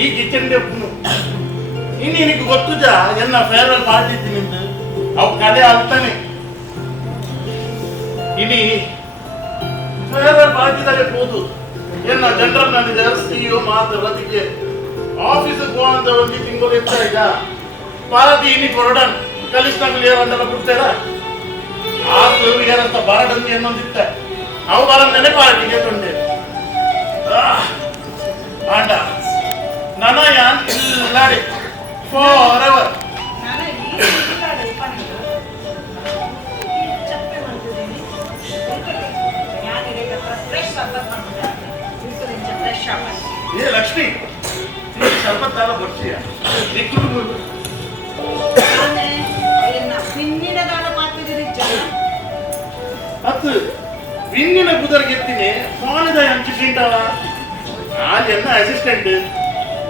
ఈ కిచెన్ ఇన్ని నీకు ಗೊತ್ತುಜಾ ಎನ್ನ ಫೇರ್ವೆಲ್ ಪಾರ್ಟಿ ಇತ್ತು ಅವು ಕಲೆ ಆಗ್ತಾನೆ ಇನಿ ಫೇರ್ವೆಲ್ ಪಾರ್ಟಿದಾಗೆ ಹೋದು ಎನ್ನ ಜನರಲ್ ಮ್ಯಾನೇಜರ್ ಸಿಇಒ ಮಾತ್ರ ಅದಕ್ಕೆ ಆಫೀಸ್ ಹೋಗಂತ ಒಂದು ತಿಂಗಳು ಇತ್ತ ಈಗ ಪಾರ್ಟಿ ಇನಿ ಕೊರಡನ್ ಕಲಿಸ್ತಾಗಲಿ ಏರಂತೆಲ್ಲ ಬಿಡ್ತಾರ ಆತು ಏನಂತ ಬಾರಡಂತಿ ಅನ್ನೊಂದಿತ್ತ ಅವು ಬರಂದೇನೆ ಪಾರ್ಟಿಗೆ ತೊಂಡೆ and Narayan illade forever. Ye Lakshmi, you sharbat dala borchiya. Nikku mulu. Nane enna vinnina dala paatidiri jana. Attu vinnina budar gettine maanida yanchi printala. Aal enna assistant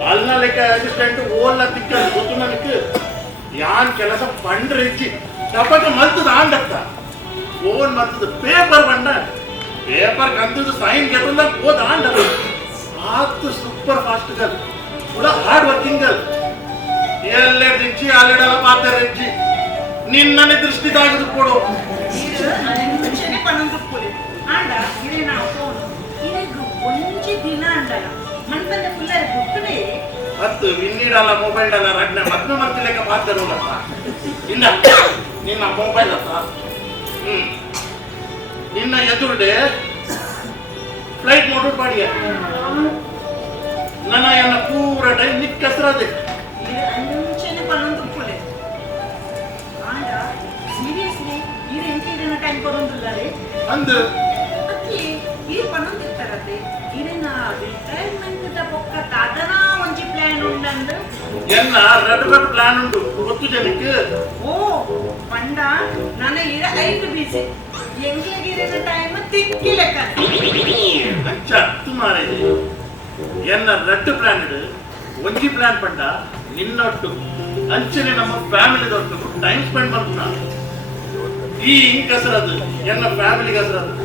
ಅಲ್ನ ಲೆಕ್ಕ ಅಸಿಸ್ಟೆಂಟ್ ಓಲ್ಲ ತಿಕ್ಕ ಗೊತ್ತು ನನಗೆ ಯಾನ್ ಕೆಲಸ ಪಂಡ್ರೆ ಇಚ್ಚಿ ಟಪಕ ಮಲ್ತದ ಆಂಡತ್ತ ಓನ್ ಮಲ್ತದ ಪೇಪರ್ ಬಂಡ paper ಕಂತದ sign ಗೆಲ್ಲ ಓದ and ಆತು super fast ಗಲ್ ಕೂಡ ಹಾರ್ಡ್ ವರ್ಕಿಂಗ್ ಗಲ್ ಎಲ್ಲೆ ದಿಂಚಿ ಅಲ್ಲೆಡಲ ಪಾತ್ರ ಇಚ್ಚಿ ನಿನ್ನನೆ ದೃಷ್ಟಿ ತಾಗದು ಕೊಡು ಇದು ನನಗೆ ಪಣಂದು ಕೊಲೆ ಆಂಡ ಇರೆ ನಾ ಫೋನ್ ಇರೆಗು ಒಂಜಿ ದಿನ ಆಂಡಲ ಮನ್ಪಂದ ಫುಲ್ಲರ್ ಗುಟ್ಟನೆ ಮತ್ತು ವಿನ್ನಿಡಲ್ಲ ಮೊಬೈಲ್ ಅಲ್ಲ ರಡ್ನ ಮದ್ನ ಮತ್ತೆ ಲೆಕ್ಕ ಪಾತ್ರರೋಗಪ್ಪ ಇಲ್ಲ ನಿನ್ನ ಮೊಬೈಲ್ ಅತ್ತ ನಿನ್ನ ಎದುರುಡೆ ಫ್ಲೈಟ್ ಮೋಡ್ ಮಾಡಿಯ ನನ್ನ ಎನ್ನ ಪೂರ ಟೈಮ್ ನಿಕ್ಕಸರದೆ ಇದು ಅಂಚನೆ ಪನ್ನೊಂದು ಪುಲೆ ಆಂಡ ಸೀರಿಯಸ್ಲಿ ಇದು ಎಂಟಿನ ಟೈಮ್ ಕೊರೊಂದುಲ್ಲರೆ ಅಂದು ಅಕ್ಕಿ ಈ ಪನ್ನೊಂದು ಇರ್ತಾರದೆ ಇದನ್ನ ರಿಟೈರ್ಮೆಂಟ್ ದ ಪೊಕ್ಕ ತಾತನ ಒಂಜಿ ಪ್ಲಾನ್ ಉಂಡಂದು ಎನ್ನ ರೆಡ್ ಪ್ಲಾನ್ ಉಂಟು ಗೊತ್ತು ಜನಕ್ಕೆ ಓ ಪಂಡ ನನ್ನ ಇರ 5 ಬಿಸಿ ಎಂಗೇಗಿರಿನ ಟೈಮ್ ತಿಕ್ಕಿ ಲೆಕ್ಕ ಅಂಚ ತುಮಾರೆ ಎನ್ನ ರೆಡ್ ಪ್ಲಾನ್ ಇಡು ಒಂಜಿ ಪ್ಲಾನ್ ಪಂಡ ನಿನ್ನೊಟ್ಟು ಅಂಚನೆ ನಮ್ಮ ಫ್ಯಾಮಿಲಿ ದೊಟ್ಟು ಟೈಮ್ ಸ್ಪೆಂಡ್ ಮಾಡ್ತೀನ ಈ ಹಿಂಗಸರದು ಎನ್ನ ಫ್ಯಾಮಿಲಿಗೆ ಹಸರದು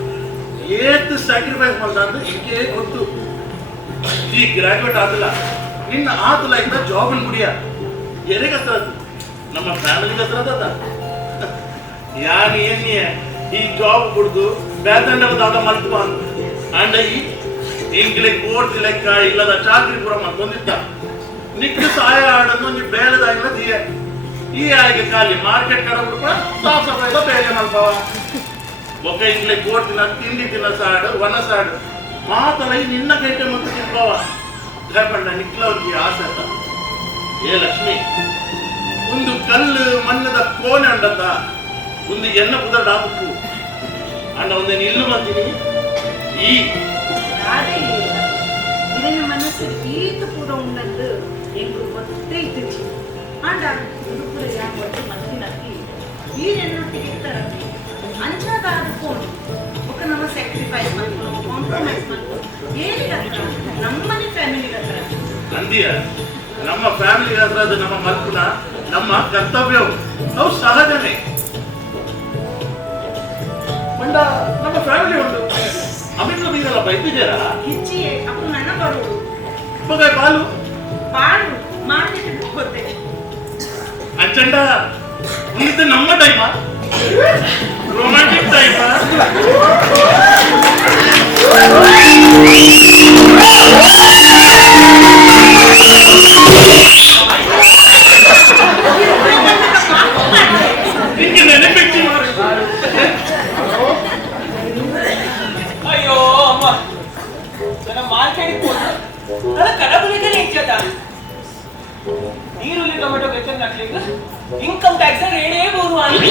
ಏತ್ ಸ್ಯಾಕ್ರಿಫೈಸ್ ಮಾಡ್ದ ಇಂಕೆ ಗೊತ್ತು ಈ ಗ್ರಾಜುಯೇಟ್ ಆದಿಲ್ಲ ನಿನ್ನ ಆತು ಲೈಫ್ ಜಾಬ್ ಮುಡಿಯ ಎರೆಗೆ ಹಸರದು ನಮ್ಮ ಫ್ಯಾಮಿಲಿಗೆ ಹಸರದ ಯಾನ್ ಏನಿಯ ಈ ಜಾಬ್ ಬಿಡ್ದು ಬೇತಂಡದ ಮಲ್ತು ಅಂಡ ಈ ಇಂಗ್ಲೆ ಕೋರ್ಟ್ ಲೆಕ್ಕ ಇಲ್ಲದ ಚಾಕ್ರಿ ಪುರ ಮತ್ತೊಂದಿದ್ದ ನಿಕ್ಕು ಸಹಾಯ ಆಡೋದು ನೀ ಬೇಲದಾಗಿಲ್ಲ ದಿಯ ಈ ಆಯ್ಕೆ ಖಾಲಿ ಮಾರ್ಕೆಟ್ ಕಡೆ ಬಿಡ್ಪ ಸಾಫ್ ಸಫಾಯಿದ ಬೇಗ ಮಲ್ಪವ ಒಕ್ಕ ಇಂಗ್ಲೆ ಕೋರ್ಟ್ ದಿನ ತಿಂಡಿ ತಿನ್ನ ಸಾಡು ವನ ಸಾಡು ಮಾತಲ್ಲ ನಿನ್ನ ಕೈಟೆ ಮತ್ತು ತಿನ್ಬವ ಪಂಡ ನಿಕ್ಲವ್ರಿಗೆ ಆಸೆ ಏ ಲಕ್ಷ್ಮಿ ಒಂದು ಕಲ್ಲು ಮಣ್ಣದ ಕೋಣೆ ಅಂಡತ್ತ ಒಂದು ಎಣ್ಣ ಪುದರ್ ಡಾಪು ಅಂಡ ಒಂದೇನು ಇಲ್ಲು ಬಂತೀನಿ ಈ ಇದನ್ನ ಮನಸ್ಸು ಈತು ಪೂರ ಉಂಡದ್ದು ಎಂಗು ಗೊತ್ತೇ ಇತ್ತು ಆಂಡ ಪೂರ ಯಾಕೆ ಮತ್ತಿನಕ್ಕಿ ಈ ಎನ್ನೊಟ್ಟಿಗೆ ಇರ್ತಾರಂತೆ ಅಂಚಾದ ಫೋನ್ ఒక ನಮ್ಮ ಸ್ಯಾಕ್ರಿಫೈಸ್ ಮಾಡ್ಕೊ ಕಾಂಪ್ರಮೈಸ್ ಮಾಡ್ಕೊ ಏನಿಗತ್ರ ನಮ್ಮನೆ ಫ್ಯಾಮಿಲಿಗೆ ಹತ್ರ ಅಂದಿಯ ನಮ್ಮ ಫ್ಯಾಮಿಲಿಗೆ ಹತ್ರ ಅದು ನಮ್ಮ ಮಲ್ಪುನ ನಮ್ಮ ಕರ್ತವ್ಯವು ನಾವು ಸಹಜನೇ ಮಂಡ ನಮ್ಮ ಫ್ಯಾಮಿಲಿ ಉಂಟು ಅಮಿತ್ಲ ಬೀರಲ್ಲ ಬೈತಿದ್ದೀರ ಕಿಚ್ಚಿಯೇ ಅಪ್ಪು ನನ್ನ ಬರುವುದು ಮಗ ಬಾಲು ಬಾಳು ಮಾರ್ಕೆಟ್ ಗೊತ್ತೇ ಅಂಚಂಡ ಇದು ನಮ್ಮ ಟೈಮಾ romantic type inge nenepekki ayyo amma nana market ಗೆ ಹೋದ ಅಲ್ಲ ಕಡಬುಲಿಗೆ ಇಚ್ಚದ ಈರುಳ್ಳಿ ಟೊಮೆಟೊ ಗೆಚ್ಚನ್ ನಕ್ಲಿಗೆ ಇನ್ಕಮ್ ಟ್ಯಾಕ್ಸ್ ರೇಡೇ ಬೋರು ಅಂತ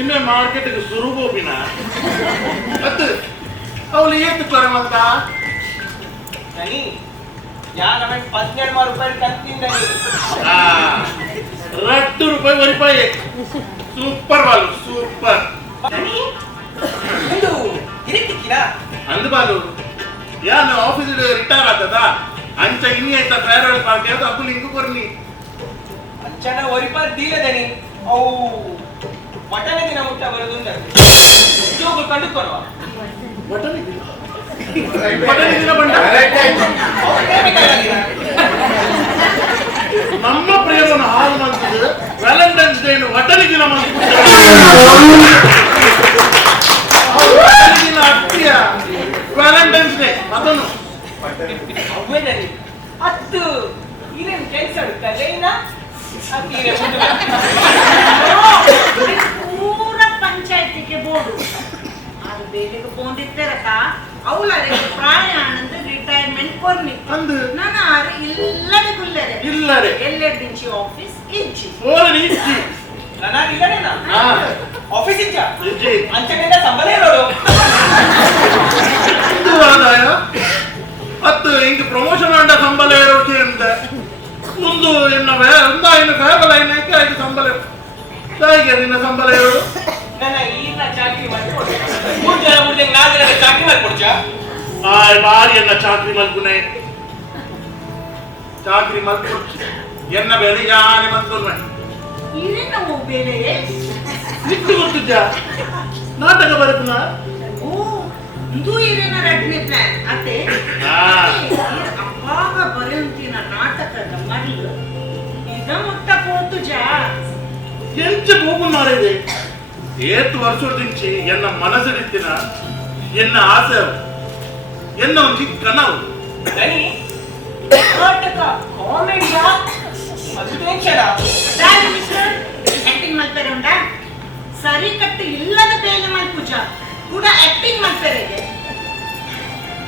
ಇನ್ನು ಮಾರ್ಕೆಟ್ಗೆ ಶುರು ಹೋಗಿನ ಅದು ಅವಳು ಏತು ಕೊರವಂತ ನನಿ ಯಾ ನಮಗೆ 12 ರೂಪಾಯಿ ಕಂತಿಂದನಿ ₹2 ವರಿಪಾಯಿ ಸೂಪರ್ ಬಾಲು ಸೂಪರ್ ನನಿ ಇದು ಗಿರಿಟಿಕಿನ ಅಂದು ಬಾಲು ಯಾನು ಆಫೀಸ್ ರಿಟೈರ್ ಆಗ್ತದ ಅಂಚ ಇನ್ನಿ ಆಯ್ತಾ ಫೇರ್ವೆಲ್ ಪಾರ್ಟಿ ಅದು ಅಪ್ಪು ಲಿಂಕು ಕೊರ್ನಿ ಅಂಚನ ವರಿಪಾಯಿ ದೀಲದನಿ ಅವು ಮಟನೆ ದಿನ ಮುಟ್ಟ ಬರೋದು ಉದ್ಯೋಗ ಕಂಡುಕೊರುವ ಮಟನ್ ದಿನ ಬಂದ ನಮ್ಮ ಪ್ರೇಮನ ಹಾಳು ಮಾಡ್ತಿದ್ದು ವ್ಯಾಲೆಂಟೈನ್ಸ್ ಡೇ ವಟನಿ ದಿನ ದಿನ ಅತ್ತಿಯ ವ್ಯಾಲೆಂಟೈನ್ಸ್ ಡೇ ಅದನ್ನು ಅವ್ವೇನಲ್ಲಿ ಹತ್ತು ಇರೇನು ಕೆಲಸ ಹುಡುಕಲ್ಲ ಇನ್ನ ಪೂರ ಪಂಚಾಯತಿಗೆ ಬೋರ್ಡು ಅದು ಬೇಲಿಗೆ ಬೋಂದಿತ್ತರಕ ಅವಳರಿಗೆ ಪ್ರಾಯಾಣದ ರಿಟೈರ್ಮೆಂಟ್ ಕೊರ್ನಿ ಅಂದು ನಾನು ಆರು ಇಲ್ಲದೆ ಗುಲ್ಲರೆ ಇಲ್ಲರೆ ಎಲ್ಲೆಡ್ದಿಂಚಿ ಆಫೀಸ್ ಇಂಚಿ ಓಡಿ ಇಚ್ಚಿ ನಾನು ಇಲ್ಲನೇನಾ ಆಫೀಸ್ ಇಂಚ ಇಚ್ಚಿ ಅಂಚನೆಯಿಂದ ಸಂಬಳ ಇರೋದು ಇದು ಆದಾಯ ಹತ್ತು ಹಿಂಗೆ ಪ್ರಮೋಷನ್ ಆಂಡ ಸಂಬಳ ಇರೋಕೆ ಅಂತ ಮುಂದು ಇನ್ನು ಇನ್ನು ಫೇಬಲ್ ಐನಕ್ಕೆ ಆಯ್ತು ಸಂಬಳ ಹೇಗೆ ನಿನ್ನ ಸಂಬಳ ಇರೋದು ನನ್ನ ಈಗಿನ ಚಾಕರಿ ಮಾಡ್ಕೊಡ್ತೀನಿ 3 ಜನ 4 ಜನ ಚಾಕರಿ ಮಾಡ್ಕೊಡ್ಚಾ ಭಾರಿ ಎನ್ನ ಚಾಕ್ರಿ ಮಲ್ಪುನೆ ಚಾಕ್ರಿ ಮಲ್ಪು ಎನ್ನ ಬೆಲೆ ಯಾನೆ ಮಲ್ಪುನೆ ಇರೇನ ಓ ಬೇಲೆ ನಿಟ್ಟು ಗೊತ್ತಿದ್ದ ನಾಟಕ ಬರುತ್ತನ ಓ ಇದು ಇರೇನ ರಡ್ನೆ ಪ್ಲಾನ್ ಅತ್ತೆ ಅಪ್ಪಾಗ ಬರೆಯುಂತಿನ ನಾಟಕದ ಮರಿಲು ಇದ ಮುಟ್ಟ ಪೋತು ಜಾ ಎಂಚ ಹೋಗು ಮಾರಿದೆ ಏತು ವರ್ಷದಿಂಚಿ ಎನ್ನ ಮನಸ್ಸಿಡಿತ್ತಿನ ಎನ್ನ ಆಸೆ ಎನ್ನ ಒಂದು ಚಿಕ್ಕ ಕನವು ನನಿ ನಾಟಕ ಕಾಮಿಡಿಯಾ ಅದು ಟೆನ್ಷನ್ ದಾರಿ ಮಿಸ್ಟರ್ ಆಕ್ಟಿಂಗ್ ಮಾಡ್ತಾರೆ ಉಂಟಾ ಸರಿ ಕಟ್ಟು ಇಲ್ಲದ ಬೇಲೆ ಮಲ್ಪುಜ ಕೂಡ ಆಕ್ಟಿಂಗ್ ಮಾಡ್ತಾರೆ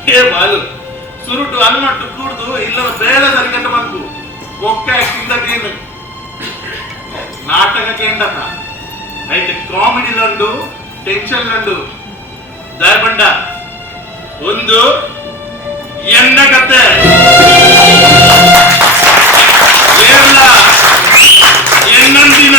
ಹೇ ಬಾಲು ಸುರುಟು ಅನ್ಮಟ್ಟು ಕೂಡ್ದು ಇಲ್ಲದ ಬೇರೆ ಸರಿಕಟ್ಟ ಮಲ್ಪು ಒಕ್ಕ ಆಕ್ಟಿಂಗ್ ದ ನಾಟಕ ಕೇಂದ್ರತ అయితే కామెడీ లండు టెన్షన్ లండు దాయబండ ಒಂದು ಎನ್ನ ಕತೆ ಕೇರಳ ಎನ್ನಂದಿನ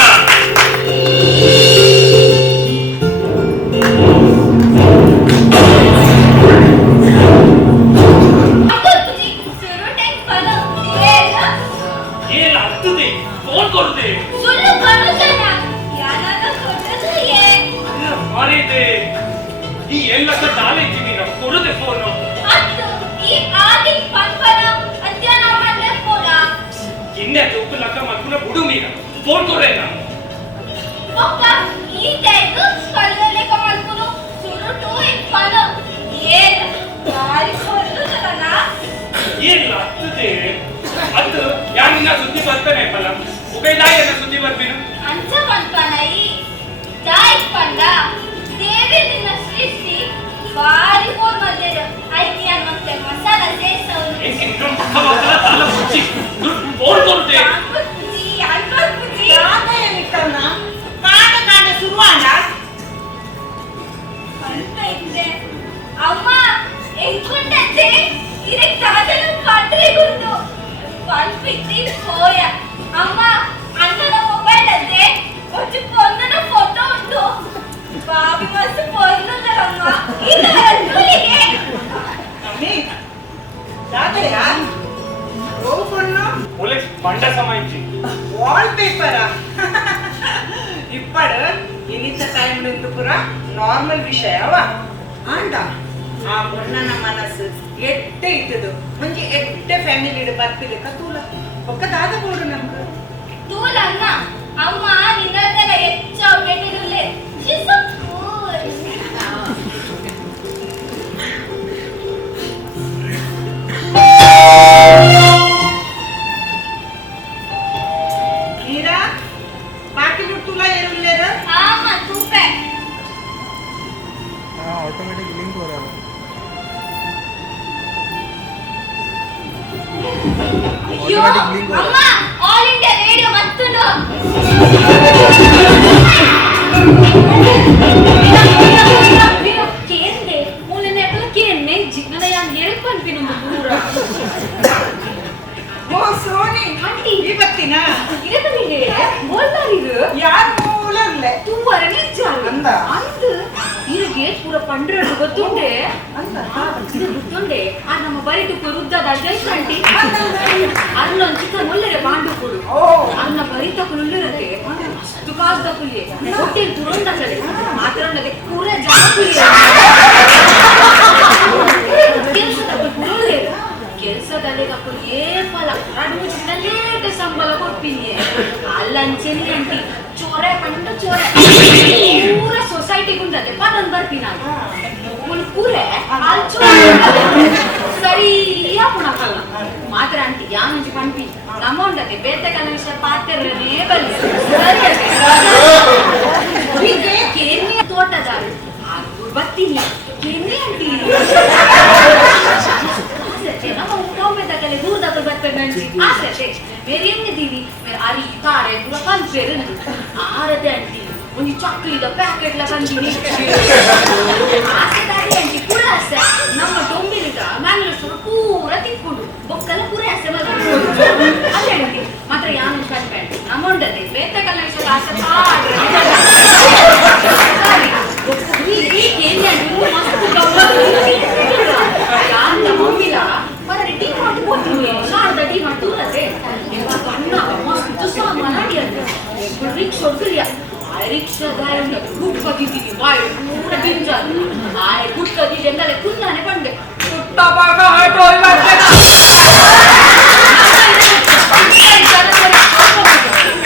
ಫೋನ್ ಕೊಡ್ರೇನ ಒಕ್ಕ ಈ ಟೈಗು ಕಳ್ಳಲೆ ಕಮಲ್ಪುನು ಸುರುಟು ಇಪ್ಪನ ಏನ್ ಬಾರಿ ಕೊಲ್ಲುದನ ಇಲ್ಲ ಅತ್ತದೆ ಅದು ಯಾನಿನ ಸುದ್ದಿ ಬರ್ತಾನೆ ಪಲ್ಲ ಉಪೇದಾಯನ ಸುದ್ದಿ ಬರ್ತೀನು ಅಂಚ ಬಂತನೈ ದಾಯ್ ಪಂಡ ದೇವಿ ನಿನ್ನ ಸೃಷ್ಟಿ ಬಾರಿ ಫೋನ್ ಮಧ್ಯೆ ಐಡಿಯಾ ಮತ್ತೆ ಮಸಾಲ ಸೇಸೌನು ಏಕಿನ ಮಸಾಲ ತಲ ಮುಚ್ಚಿ ಫೋನ್ ಕೊಡ್ತೆ అమ్మ ఎంకుంటే ఇది తాతలు పట్రిగుండు పంపితి పోయా అమ్మ అన్నన మొబైల్ అదే వచ్చి పొందన ఫోటో ఉండు బాబు మస్తు పొందుదరమ్మ ఇది అన్నులిగే అమ్మి తాతయ్య ఓ కొన్న పోలీస్ బండ సమాయించి వాల్ పేపరా ఇప్పుడు ಇನ್ನಿತ ಟೈಮ್ ನಿಂತುಪುರ ನಾರ್ಮಲ್ ವಿಷಯವ ಆಂಡ ಆ ಬಣ್ಣನ ಮನಸ್ಸು ಎಡ್ಡೆ ಇದ್ದದು ಮಂಜಿ ಎಡ್ಡೆ ಫ್ಯಾಮಿಲಿ ಬರ್ತಿಲಿಕ್ಕ ತೂಲ ಒಕ್ಕ ದಾದ ಬೋಡು ನಮ್ಗೆ ತೂಲನ್ನ ಅಮ್ಮ ನಿನ್ನದೆಲ್ಲ ಹೆಚ್ಚು ಗೆಟ್ಟಿರುಲೆ ಶೀಸ್ ಸೋ ಕೂಲ್ ನೀರಾ ಬಾಕಿ ತುಲ ಏರುಲ್ಲೇರ ಆಮ ತೂಪೆ ऑटोमेटिक लिंक हो रहा है ಅಯ್ಯೋ ಅಮ್ಮ ಆಲ್ ಇಂಡಿಯಾ ರೇಡಿಯೋ ಮತ್ತುಂಡು ಅಂದ ಅಂದ್ ಈಗ ಗೇಟ್ ಪೂರ ಪಂಡ್ರಡು ಗೊತ್ತುಂಡೆ ಅಂತ ಇದು ಗೊತ್ತುಂಡೆ ಆ ನಮ್ಮ ಬರಿಟು ರುದ್ದದ ಜೈಸಂಟಿ ಅಲ್ಲೊಂದು ಚಿಕ್ಕ ಮುಳ್ಳರೆ ಬಾಂಡು ಕೊಡು ಅನ್ನ ಬರಿತ ಕುಳ್ಳಿರತ್ತೆ ಅಷ್ಟು ಕಾಸ್ದ ಪುಲ್ಲೆ ಹೊಟ್ಟೆಲ್ ತುರುಂಡ ಕಲೆ ಮಾತ್ರೊಂಡದೆ ಪೂರ ಜಾಪುಲಿ ಕೆಲಸದ ಪುರುಳೆ ಕೆಲಸದಲ್ಲಿ ಕಪ್ಪು ಏಪಲ ಅಡುಗೆ ಸಂಬಳ ಕೊಡ್ತೀನಿ ಅಲ್ಲಂಚೆಲಿ ಅಂಟಿ ಚೋರೆ ಪಂಡ ಚೋರೆ ಪೂರ ಸೊಸೈಟಿಗೆ ಉಂಟದೆ ಪದೊಂದು ಬರ್ತೀನಿ ನಾನು ಪೂರೆ ಅಲ್ಲಿ ಚೋರೆ ಸರಿಯಾ ಪುಣಕಲ್ಲ ಮಾತ್ರ ಅಂಟಿ ಯಾನಂಚು ಪಂಪಿ ನಮ್ಮ ಉಂಟದೆ ಬೇತೆ ಕಲ ವಿಷಯ ಪಾತ್ರನೇ ಬಲ್ಲಿ ಕೇರ್ನಿಯ ತೋಟದಾರ ಬರ್ತೀನಿ ಕೇರ್ನಿ ಅಂಟಿ ನಮ್ಮ ಉಪಮೇದಾಗಲೇ ದೂರದಾಗ ಬರ್ತದೆ ಆಸೆ ಬೇರೆ ಏನಿದ್ದೀವಿ ಅಲ್ಲಿ ತಾರೆ ಪೂರ ಕಲ್ಪೇರು ಆರದೆ ಅಂಟಿ ಒಂದು ಚಕ್ಲಿದ ಪ್ಯಾಕೆಟ್ ಲ ಬಂದಿನಿ ಆಸೆ ದಾರಿ ಅಂಟಿ ಪೂರ ಆಸೆ ನಮ್ಮ ಡೊಂಬಿಲಿಗ ಮ್ಯಾಂಗ್ಳೂರ್ ಪೂರ ತಿಕ್ಕೊಂಡು ಬೊಕ್ಕಲ ಪೂರ ಆಸೆ ಅಲ್ಲೇ ಅಂಟಿ ಮಾತ್ರ ಯಾನು ಕಲ್ಪೇಂಟ್ ನಮ್ಮ ಉಂಟದೆ ಬೇತೆ ಕಲ್ಲ ವಿಷಯ ಆಸೆ ಮಸ್ತ್ ಯಾರ ಮಮ್ಮಿಲ ಬರೀ ಟೀ ಮಾಡಿ ಕೊಟ್ಟಿವಿ ಶಾರದ ಟೀ ಮಾಡಿ ತೂರದೆ ಅಣ್ಣ ಮಸ್ತ್ ಸಾಮಾನು ಅಡಿಯಂತೆ ರಿಕ್ಷಾ ಹೊಡ್ಕಲಿಯ ರಿಕ್ಷಾದಾರ ಗುಡ್ ಕದಿದ್ದೀನಿ ಬಾಯ್ ಪೂರ ಗಿಂಜ ಗುಡ್ ಕದಿದೆ ಎಂದಲೇ ಕುಂದಾನೆ ಬಂದೆ ಪುಟ್ಟ ಬಾಗ ಆಟೋ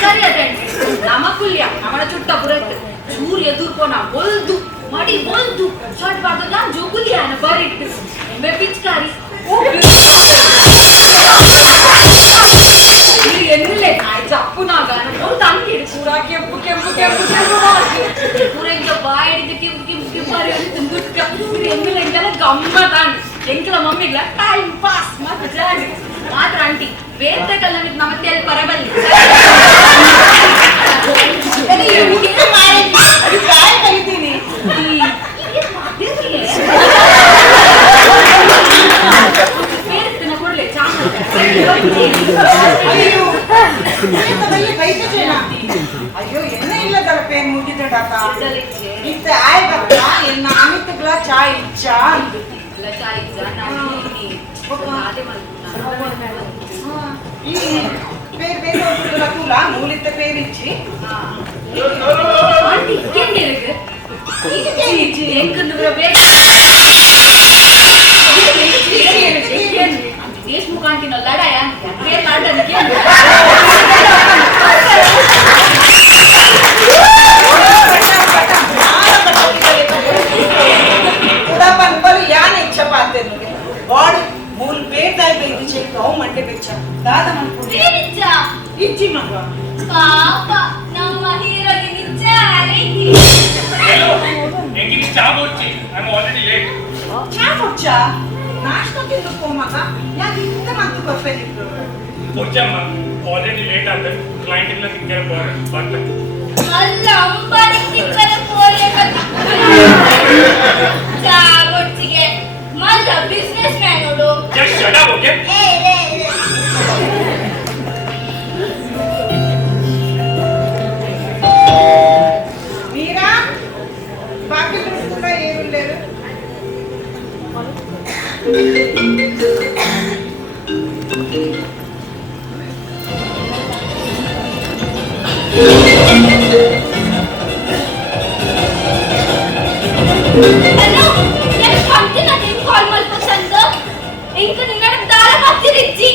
ಸರಿ ಅದೇ ನಮ್ಮ ಕುಲ್ಯ ನಮ್ಮನ ಚುಟ್ಟ ಬರುತ್ತೆ ಚೂರು ಎದುರ್ಕೋಣ ಒಲ್ದು ಮಡಿ ಒಲ್ದು ಶರ್ಟ್ ಬಾಗ ನಾನು ಜೋಗುಲಿಯಾನ ಬರಿಟ್ಟು ಎಂಬೆ ಪಿಚ್ಕಾರಿ ಎನ್ನಲೆ ಆಯ್ತು ಅಪ್ಪುನಾಗ ಒಂದು ಅಂಗಿಡಿ ಪೂರ ಕೆಂಪು ಕೆಂಪು ಕೆಂಪು ಕೆಂಪು ಪೂರ ಈಗ ಬಾಯಿಡಿದ ಕೆಂಪು ಕೆಂಪು ಕೆಂಪು ಗುಟ್ಟ ಎನ್ನಲೆ ಎಂಗೆಲ್ಲ ಗಮ್ಮತ್ತಾಂಡು ಎಂಕಲ ಮಮ್ಮಿಗ್ಲ ಟೈಮ್ ಪಾಸ್ ಮಾತ್ರ ಜಾಡಿ ಮಾತ್ರ ಆಂಟಿ ಬೇರೆ ಕಲ್ಲ ನಮ್ಮ ತೆಲ್ ಪರಬಲ್ಲಿ ಕಲಿತೀನಿ ಕೊಡ್ಲೆ ಅಯ್ಯೋ ಎನ್ನ ಇಲ್ಲದಲ್ಲ ಪೇನ್ ಮುಗಿದಡಾಕ ಇತ್ತ ಆಯ್ ಬತ್ತ ಎನ್ನ ಅಮಿತಗ್ಲ ಚಾಯ್ ಇಚ್ಚಾ ಚಾಯ್ ಈ ಬೇರೆ ಬೇರೆ ಹೋಗ್ತಿಲ್ಲ ತೂಲ ಮೂಲಿತ ಪೇರಿಚ್ಚಿ ಆಂಟಿ ಕೇಂದ್ರಕ್ಕೆ ದೇಶಮುಖ ಅಂತಿನ ಲಡಾಯ ಯಾನ ಇಚ್ಛಾ ಪಾತೆ ಬಾಡಿ ಮೂಲ ಬೇತಾಯಿ ಬೇದಿ ಚೆಕ್ ಅವು ಮಂಡೆ ಬೆಚ್ಚ ದಾದ ಮನ್ಕೊಂಡು ಇಚ್ಚಿ ಮಗ ಪಾಪ ನಮ್ಮ ಹೀರೋಗೆ ನಿಜ ಆರೈತಿ ಎಂಗಿನಿ ಚಾ ಬೊಚ್ಚಿ ಐ ಆಮ್ ಆಲ್ರೆಡಿ ಲೇಟ್ ಚಾ ಕೊಚ್ಚ ನಾಷ್ಟ ತಿಂದು ಮಗ ಯಾಕೆ ಇಂತ ಮತ್ತು ಬರ್ಬೇಕಿತ್ತು ಬೊಚ್ಚಮ್ಮ ಆಲ್ರೆಡಿ ಲೇಟ್ ಆದ ಕ್ಲೈಂಟ್ ಇಲ್ಲ ಸಿಕ್ಕರೆ ಬರ್ತ ಅಲ್ಲ ಅಂಬಾರಿ ಸಿಕ್ಕರ ಪೋಲೆ ಚಾ ಬೊಚ್ಚಿಗೆ ಮಲ್ಲ ಬಿಸ್ನೆಸ್ ಮ್ಯಾನ್ ನೋಡು ಜಸ್ಟ್ ಶಟ್ ಅಪ್ ಓಕೆ మీరా పాకెట్ కూడా ఏమీ లేరు ಹಲೋ ಎಷ್ಟು ಕಂತಿನ ನಿನ್ ಕಾಲ್ ಮಲ್ಪಸಂದ ಇಂಕ ನಿನ್ನ ದಾರ ಮತ್ತಿರಿಚ್ಚಿ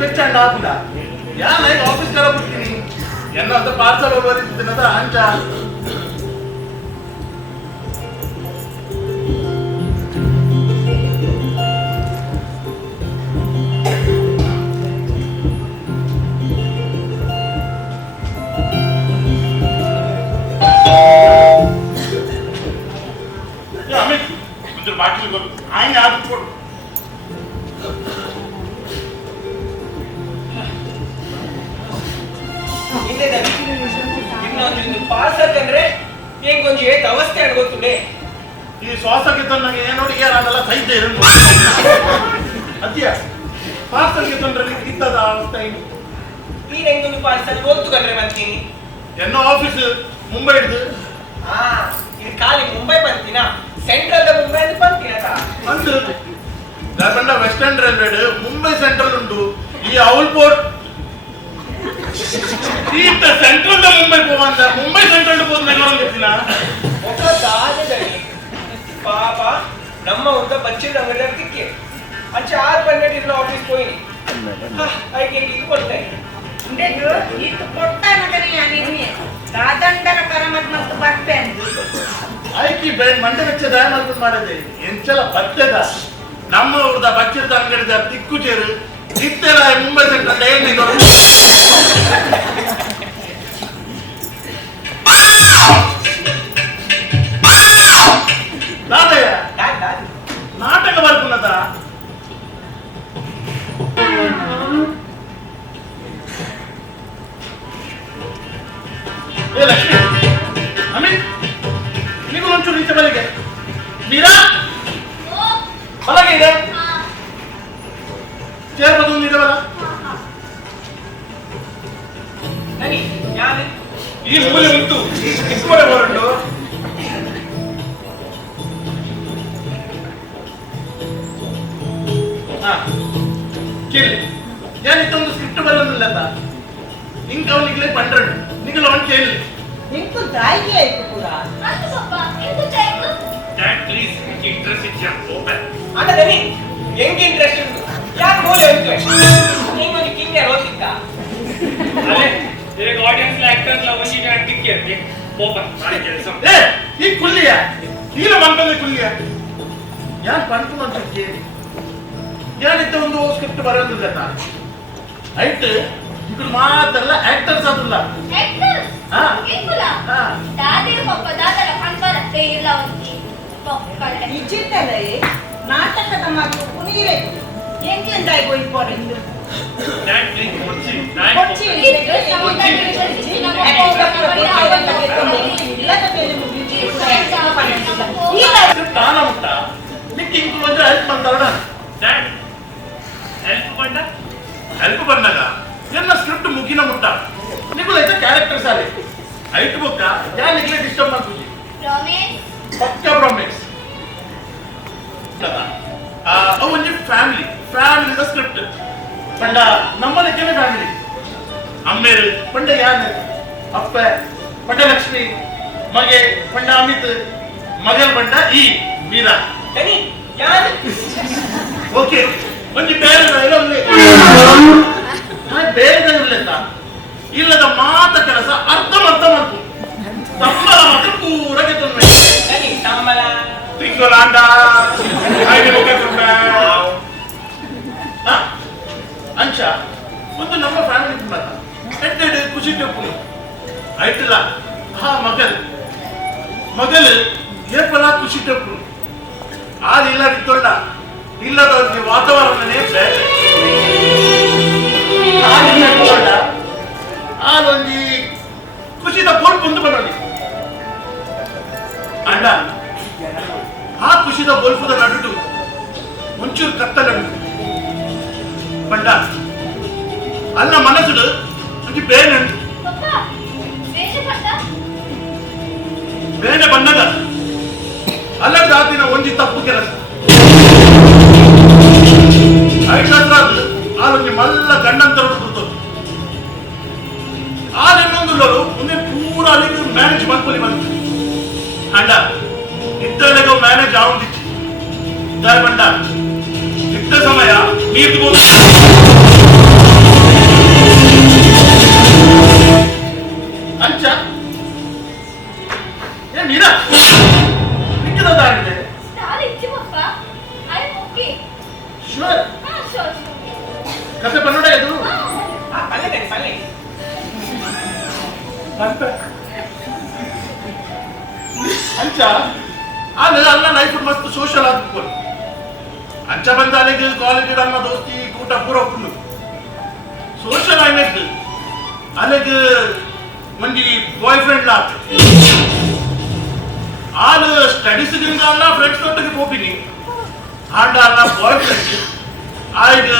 ಬೆಚ್ಚಂಡ ಆಗುಂಡ ಯಾನ ಈಗ ಆಫೀಸ್ ಕರ ಬಿಡ್ತೀನಿ ಎನ್ನ ಅಂತ ಪಾರ್ಸಲ್ ಬರೀತಿನದ ಅಂಚ ಅಮಿತ್ ಒಂದು ಬಾಟಲ್ ಕೊಡು ಆಯ್ನ ಅದು ಕೊಡು ಇನ್ನೊಂದು ಪಾರ್ಸಲ್ ಅಂದ್ರೆ ಹೆಂಗೊಂದು ಏಟ್ ಅವಸ್ಥೆ ಅನ್ಗೊತ್ತುಂಡೆ ಈ ಶ್ವಾಸಕ್ಕೆ ತಂದಂಗೆ ಏನೋಡಿ ಯಾರನ್ನೆಲ್ಲ ಸೈತೆ ಇರೋದು ಅದ್ಯ ಪಾರ್ಸಲ್ಗೆ ತಂದ್ರೆ ಇದ್ದದ ಅವಸ್ಥೆ ಏನು ಈ ಹೆಂಗೊಂದು ಪಾರ್ಸಲ್ ಓದ್ತು ಕಂಡ್ರೆ ಬಂತೀನಿ ಎನ್ನ ಆಫೀಸ್ ಮುಂಬೈ ಹಿಡ್ದು ಹಾ ಇದು ಖಾಲಿ ಮುಂಬೈ ಬಂತೀನಾ ಸೆಂಟ್ರಲ್ ಮುಂಬೈ ಅಂತ ಬಂತೀನಾ ಅಂದು ದಾಪಂಡ ವೆಸ್ಟರ್ನ್ ರೈಲ್ವೆ ಮುಂಬೈ ಸೆಂಟ್ರಲ್ ಉಂಟು ಈ ಔಲ್ ಪೋರ್ಟ್ ಈತ ಸೆಂಟ್ರಲ್ ಮುಂಬೈ ಹೋಗಂತ ಮುಂಬೈ ಸೆಂಟ್ರಲ್ ಹೋಗ್ತಿನ ఒక దాదని పాప ನಮ್ಮ ಉಂಟ ಬಚ್ಚಿದ ಅಂಗಡಿ ತಿಕ್ಕೆ ಅಂಚೆ 6 ಆಫೀಸ್ ಹೋಯಿನಿ ಐಕೆ ಇದು ಕೊಡ್ತಾ ಇಂದೆದು ಇದು ಕೊಟ್ಟಾನಕನೆ ಯಾನಿನಿ ದಾದಂಡರ ಕರಮತ್ ಮತ್ತು ಬರ್ಪೆ ಅಂತ ಆಯ್ಕಿ ಮಂಡೆ ವೆಚ್ಚ ದಯ ಮಾಡ್ಕೊಂಡು ಮಾಡದೆ ಎಂಚಲ ಬಚ್ಚದ ನಮ್ಮ ಊರ್ದ ಬಚ್ಚಿದ ಅಂಗಡಿದ ತಿಕ್ಕುಚೇರು ಇತ್ತೆಲ್ಲ ಮುಂಬೈ ಸೆಂಟ್ರಲ್ ಏನಿದು ದಾದಯ್ಯ ನಾಟಕ ಬರ್ಕೊಂಡದ ಏ ಲಕ್ಷ್ಮಿ ಅಮಿತ್ ನೀವು ಒಂಚೂರು ಈಚೆ ಬಲಿಗೆ ಮೀರಾ ಬಲಗೆ ಇದೆ ಚೇರ್ ಬದಲು ನೀಡವಲ್ಲ ನನಿ ಯಾನೆ ಈ ಮೂಲೆ ಉಂಟು ಇಸ್ಕೊಡೆ ಹೊರಟು ಕೇಳಿ ಯಾನಿತ್ತೊಂದು ಸ್ಕ್ರಿಪ್ಟ್ ಬರೋದಿಲ್ಲ ಇಂಕ ಅವನಿಗೆ ಪಂಡ್ರಡ್ ನಿಗಲ ಅವನು ಕೇಳಿ ನಿಂತು ದಾಯಿಗೆ ಆಯ್ತು ಕೂಡ ಡ್ಯಾಡ್ ಪ್ಲೀಸ್ ಇಂಟ್ರೆಸ್ಟ್ ಇಚ್ಚಾ ಓಪನ್ ಅಣ್ಣ ನನಿ ಹೆಂಗೆ ಇಂಟ್ರೆಸ್ಟ್ ಉಂಟು ಯಾಕೆ ಮೂಲೆ ಉಂಟು ನೀನು ಕಿಂಗೆ ಓದಿದ್ದ ಅಲ್ಲೇ ಈಗ ಆಡಿಯನ್ಸ್ ಆಕ್ಟರ್ಸ್ ಅವಶ್ಯ ಟಿಕ್ಕೆ ಓಪನ್ ಮಾಡಿ ಕೆಲಸ ಏ ಈ ಕುಲ್ಲಿಯ ನೀಲ ಮಂಟಲೆ ಕುಲ್ಲಿಯ ಯಾನ್ ಪಂಟು ಅಂತ ಕೇಳಿ ಯಾನಿತ್ತ ಒಂದು ಸ್ಕ್ರಿಪ್ಟ್ ಬರೋದಿಲ್ಲ ಐಟ್ ಇದು ಮಾತ್ರಲ್ಲ ಆಕ್ಟರ್ಸ್ ಅದಲ್ಲ ಹಾ ಹಾ ನಿಶ್ಚಿತಲೇ ನಾಟಕದ ಮಾತು ಕುನೀರೆ ಎಂಕೆಂದಾയി പോയി പോരെಂದು ಡ್ಯಾಡ್ ಪ್ಲೀಸ್ ಕೊಡ್ಸಿ ಕೊಚ್ಚಿ ಸ್ಕ್ರಿಪ್ಟ್ ಆನ ಮುಟ್ಟ ನಿಕ್ಕೆ ಇಂಕು ಬಂದ್ರೆ ಹೆಲ್ಪ್ ಮಾಡ್ತಾಳ ಡ್ಯಾಡ್ ಹೆಲ್ಪ್ ಬಂಡ ಹೆಲ್ಪ್ ಬಂದಾಗ ಎನ್ನ ಸ್ಕ್ರಿಪ್ಟ್ ಮುಗಿನ ಮುಟ್ಟ ನಿಗುಲ ಐತೆ ಕ್ಯಾರೆಕ್ಟರ್ಸ್ ಅಲ್ಲಿ ಐಟ್ ಬುಕ್ಕ ಯಾ ನಿಗ್ಲೆ ಡಿಸ್ಟರ್ಬ್ ಮಾಡ್ತೀವಿ ಪಕ್ಕ ಪ್ರಾಮಿಸ್ ಅವು ಒಂಜಿ ಫ್ಯಾಮಿಲಿದ ಸ್ಕ್ರಿಪ್ಟ್ ಪಂಡ ನಮ್ಮನೆಕ್ಕೇನೆ ಫ್ಯಾಮಿಲಿ ಅಮ್ಮೇರು ಪಂಡ ಯಾನ್ ಅಪ್ಪ ಪಂಡ ಲಕ್ಷ್ಮಿ ಮಗೆ ಪಂಡ ಅಮಿತ್ ಮಗಲ್ ಪಂಡ ಈ ಮೀರಾ ನನಿ ಯಾನೆ ಓಕೆ ಒಂಜಿ ಬೇರೆ ಬೇರೆ ಇರ್ಲಿಲ್ಲ ಇಲ್ಲದ ಮಾತ ಕೆಲಸ ಅರ್ಧ ಮಾಡ್ತು ಸಂಬಳ ಮಾತ್ರ ಪೂರ ಗೆದ್ದು ನನಿ ಸಂಬಳ ತಿಂಗಳಾಂಡ ಅಂಚ ಒಂದು ನಮ್ಮ ಫ್ಯಾಮಿಲಿ ಎಡ್ಡೆಡ್ ಖುಷಿ ಟೆಪ್ಪು ಆಯ್ತಿಲ್ಲ ಹಾ ಮಗಲ್ ಏಪಲ ಖುಷಿ ಟೆಪ್ಪು ಆದಿಲ್ಲ ಇತ್ತೊಂಡ ಇಲ್ಲದವ್ರಿಗೆ ವಾತಾವರಣನೇ ಬೇರೆ ಆದೊಂದು ಖುಷಿದ ಬೋರ್ಡ್ ಬಂದು ಬರೋದು ಅಂಡ ಆ ಖುಷಿದ ಬೋಲ್ಪುದ ನಡುಡು ಒಂಚೂರು ಕತ್ತಲಂಡು ಪಂಡ ಅಲ್ಲ ಮನಸ್ಸುಡು ಒಂಚು ಬೇನೆ ಬೇನೆ ಬಂದದ ಅಲ್ಲದ ಆತಿನ ಒಂಜಿ ತಪ್ಪು ಕೆಲಸ ಐದು ಆಲೊಂಜಿ ಮಲ್ಲ ಗಂಡಂತರ ಕೂತದ್ದು ಆಲೆನ್ನೊಂದುಲ್ಲರು ಮುಂದೆ ಪೂರ ಅಲ್ಲಿಗೆ ಮ್ಯಾನೇಜ್ ಮಾಡ್ಕೊಳ್ಳಿ ಬಂತು ಅಂಡ ಇದ್ದಳೆಗ ಮ್ಯಾನೇಜ್ ಆಗುದಿತ್ತು ದಾಯ ಬಂಡ ಇದ್ದ ಸಮಯ ನೀರು ಕತೆ ಪನ್ನಡ ಇದು ಪಲ್ಲೆ ಅಂಚ ಅದು ಅಲ್ಲ ಲೈಫ್ ಮಸ್ತ್ ಸೋಷಲ್ ಆಗ್ಬೋದು ಅಂಚ ಬಂದ ಅಲ್ಲಿಗೆ ಕಾಲೇಜ್ ಅನ್ನ ದೋಸ್ತಿ ಕೂಟ ಪೂರ ಫುಲ್ ಸೋಷಲ್ ಆಯ್ತು ಅಲ್ಲಿಗೆ ಮಂದಿ ಬಾಯ್ ಫ್ರೆಂಡ್ ಲಾತ್ ಆಲ್ ಸ್ಟಡೀಸ್ ಅಲ್ಲ ಫ್ರೆಂಡ್ಸ್ ಒಟ್ಟಿಗೆ ಹೋಗ್ತೀನಿ ಆಂಡ ಅಲ್ಲ ಬಾಯ್ ಫ್ರೆಂಡ್ ಆಯ್ಗ